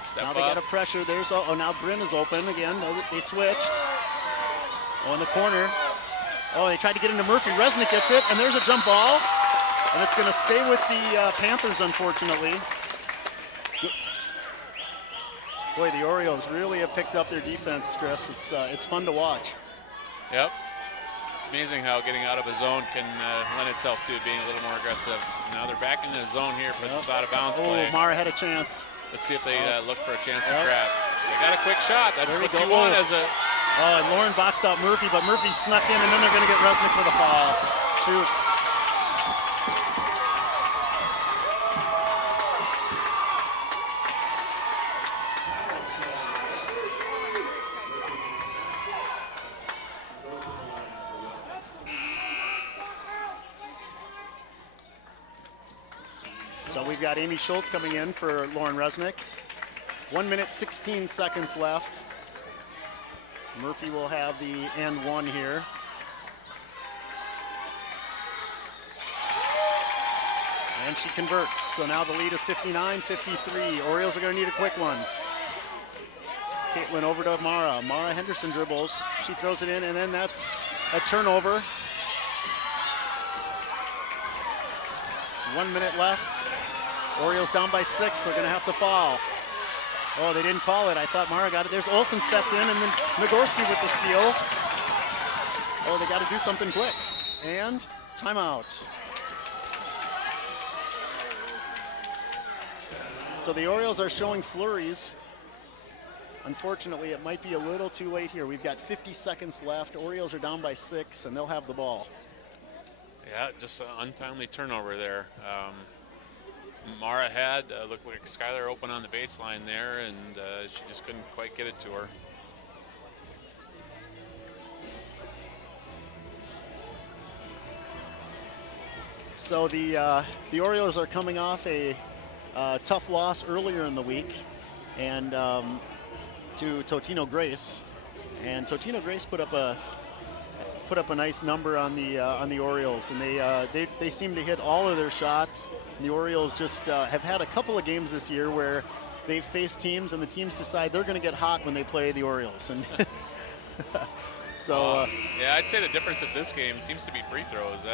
Step Now up. they got to pressure. There's now Bryn is open again. They switched. Oh, in the corner. Oh, they tried to get into Murphy. Resnick gets it, and there's a jump ball. And it's going to stay with the Panthers, unfortunately. Boy, the Orioles really have picked up their defense, Chris. It's fun to watch. Yep. It's amazing how getting out of a zone can lend itself to being a little more aggressive. Now they're back in the zone here for this out of bounds play. Oh, Mara had a chance. Let's see if they look for a chance to trap. They got a quick shot. That's what you want as a... Oh, and Lauren boxed out Murphy, but Murphy snuck in, and then they're going to get Resnick for the foul. Shoot. So we've got Amy Schultz coming in for Lauren Resnick. 1 minute, 16 seconds left. Murphy will have the and one here. And she converts. So now the lead is 59-53. Orioles are going to need a quick one. Caitlin over to Mara. Mara Henderson dribbles. She throws it in, and then that's a turnover. 1 minute left. Orioles down by 6. They're going to have to foul. Oh, they didn't call it. I thought Mara got it. There's Olsen steps in, and then Nagorski with the steal. Oh, they got to do something quick. And timeout. So the Orioles are showing flurries. Unfortunately, it might be a little too late here. We've got 50 seconds left. Orioles are down by 6, and they'll have the ball. Yeah, just an untimely turnover there. Mara had looked like Skylar open on the baseline there, and she just couldn't quite get it to her. So the Orioles are coming off a tough loss earlier in the week, and to Totino Grace, and Totino Grace put up a nice number on the Orioles, and they seem to hit all of their shots. The Orioles just have had a couple of games this year where they've faced teams, and the teams decide they're going to get hot when they play the Orioles. And so, yeah, I'd say the difference at this game seems to be free throws.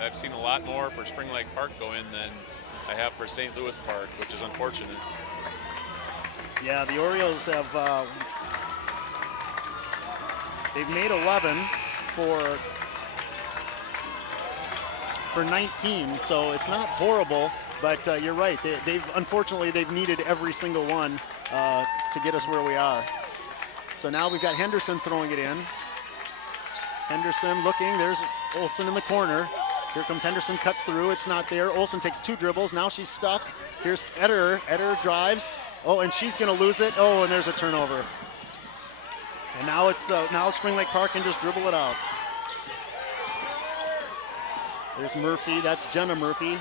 I've seen a lot more for Spring Lake Park go in than I have for St. Louis Park, which is unfortunate. Yeah, the Orioles have they've made 11 for 19, so it's not horrible, but you're right. Unfortunately they've needed every single one to get us where we are. So now we've got Henderson throwing it in. Henderson looking. There's Olsen in the corner. Here comes Henderson, cuts through. It's not there. Olsen takes 2 dribbles. Now she's stuck. Here's Ederer. Ederer drives. Oh, and she's going to lose it. Oh, and there's a turnover. And now now Spring Lake Park can just dribble it out. There's Murphy. That's Jenna Murphy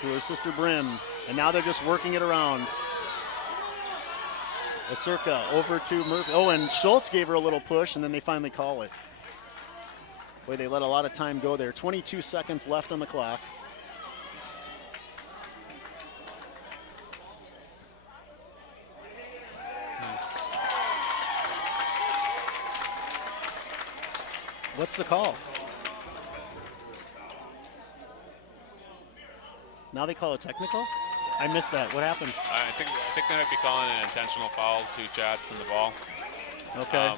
to her sister Bryn. And now they're just working it around. Asurka over to Murphy. Oh, and Schultz gave her a little push, and then they finally call it. Boy, they let a lot of time go there. 22 seconds left on the clock. What's the call? Now they call it technical? I missed that. What happened? I think they might be calling an intentional foul to shots in the ball. Okay.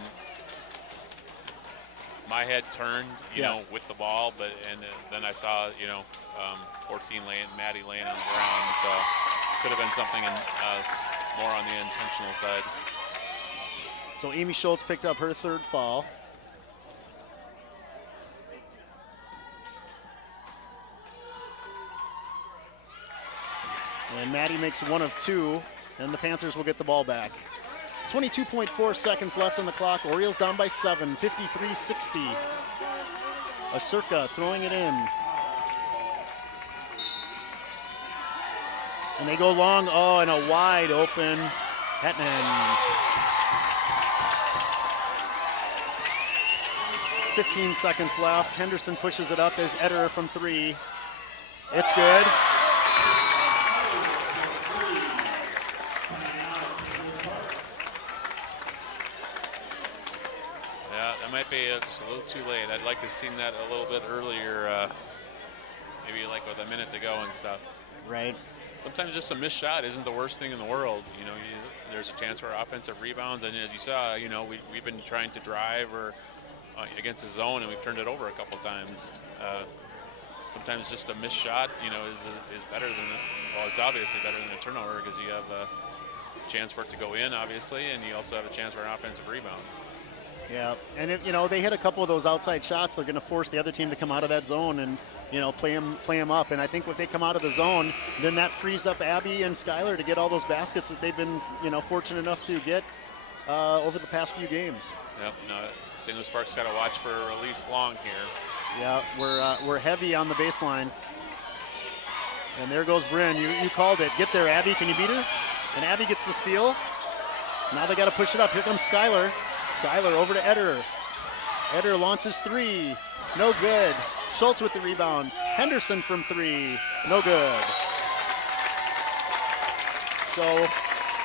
My head turned, you know, with the ball, then I saw, 14 Maddie laying on the ground, so could have been something more on the intentional side. So Amy Schultz picked up her 3rd foul. And Maddie makes 1 of 2, and the Panthers will get the ball back. 22.4 seconds left on the clock. Orioles down by 7, 53-60. Asurka throwing it in. And they go long, and a wide open Hetman. 15 seconds left. Henderson pushes it up. There's Ederer from 3. It's good. Yeah, that might be just a little too late. I'd like to have seen that a little bit earlier, maybe like with a minute to go and stuff. Right. Sometimes just a missed shot isn't the worst thing in the world. You know, there's a chance for offensive rebounds, and as you saw, you know, we've been trying to drive or against the zone, and we've turned it over a couple times. Sometimes just a missed shot, you know, is better than well, it's obviously better than a turnover because you have a chance for it to go in, obviously, and you also have a chance for an offensive rebound. Yeah, and if, you know, they hit a couple of those outside shots, they're going to force the other team to come out of that zone and, you know, play them up. And I think if they come out of the zone, then that frees up Abby and Skylar to get all those baskets that they've been, you know, fortunate enough to get over the past few games. Yep. No, St. Louis Park's got to watch for release long here. Yeah, we're heavy on the baseline. And there goes Bryn. You called it. Get there, Abby. Can you beat her? And Abby gets the steal. Now they got to push it up. Here comes Skylar. Skylar over to Ederer. Ederer launches 3. No good. Schultz with the rebound. Henderson from 3. No good. So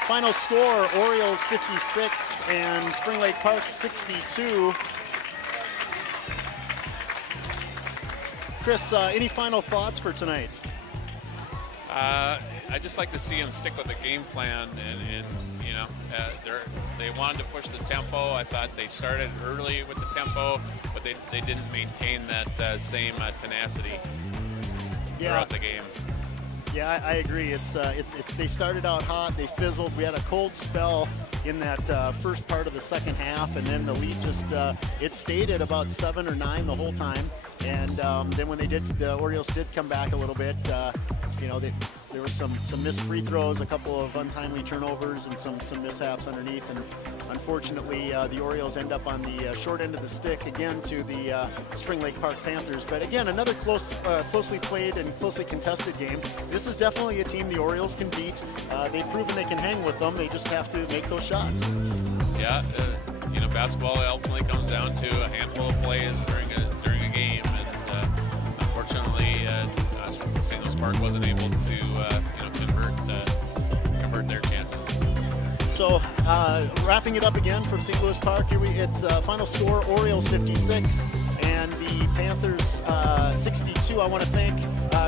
final score, Orioles 56 and Spring Lake Park 62. Chris, any final thoughts for tonight? I just like to see them stick with the game plan, and you know, they wanted to push the tempo. I thought they started early with the tempo, but they didn't maintain that same tenacity throughout the game. Yeah, I agree. It's they started out hot, they fizzled. We had a cold spell in that first part of the second half, and then the lead just it stayed at about 7 or 9 the whole time. And then when the Orioles did come back a little bit, you know, there were some missed free throws, a couple of untimely turnovers, and some mishaps underneath. And unfortunately, the Orioles end up on the short end of the stick again to the Spring Lake Park Panthers. But again, another closely played and closely contested game. This is definitely a team the Orioles can beat. They've proven they can hang with them. They just have to make those shots. Yeah, you know, basketball ultimately comes down to a handful of plays during a game, and unfortunately, St. Louis Park wasn't able to convert their chances. So wrapping it up again from St. Louis Park, it's final score, Orioles 56 and the Panthers 62. I want to thank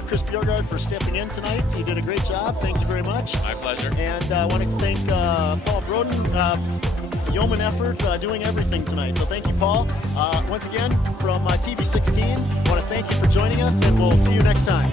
Chris Bjorgard for stepping in tonight. He did a great job. Thank you very much. My pleasure. And I want to thank Paul Broden, yeoman effort, doing everything tonight. So thank you, Paul. Once again, from TV 16, I want to thank you for joining us, and we'll see you next time.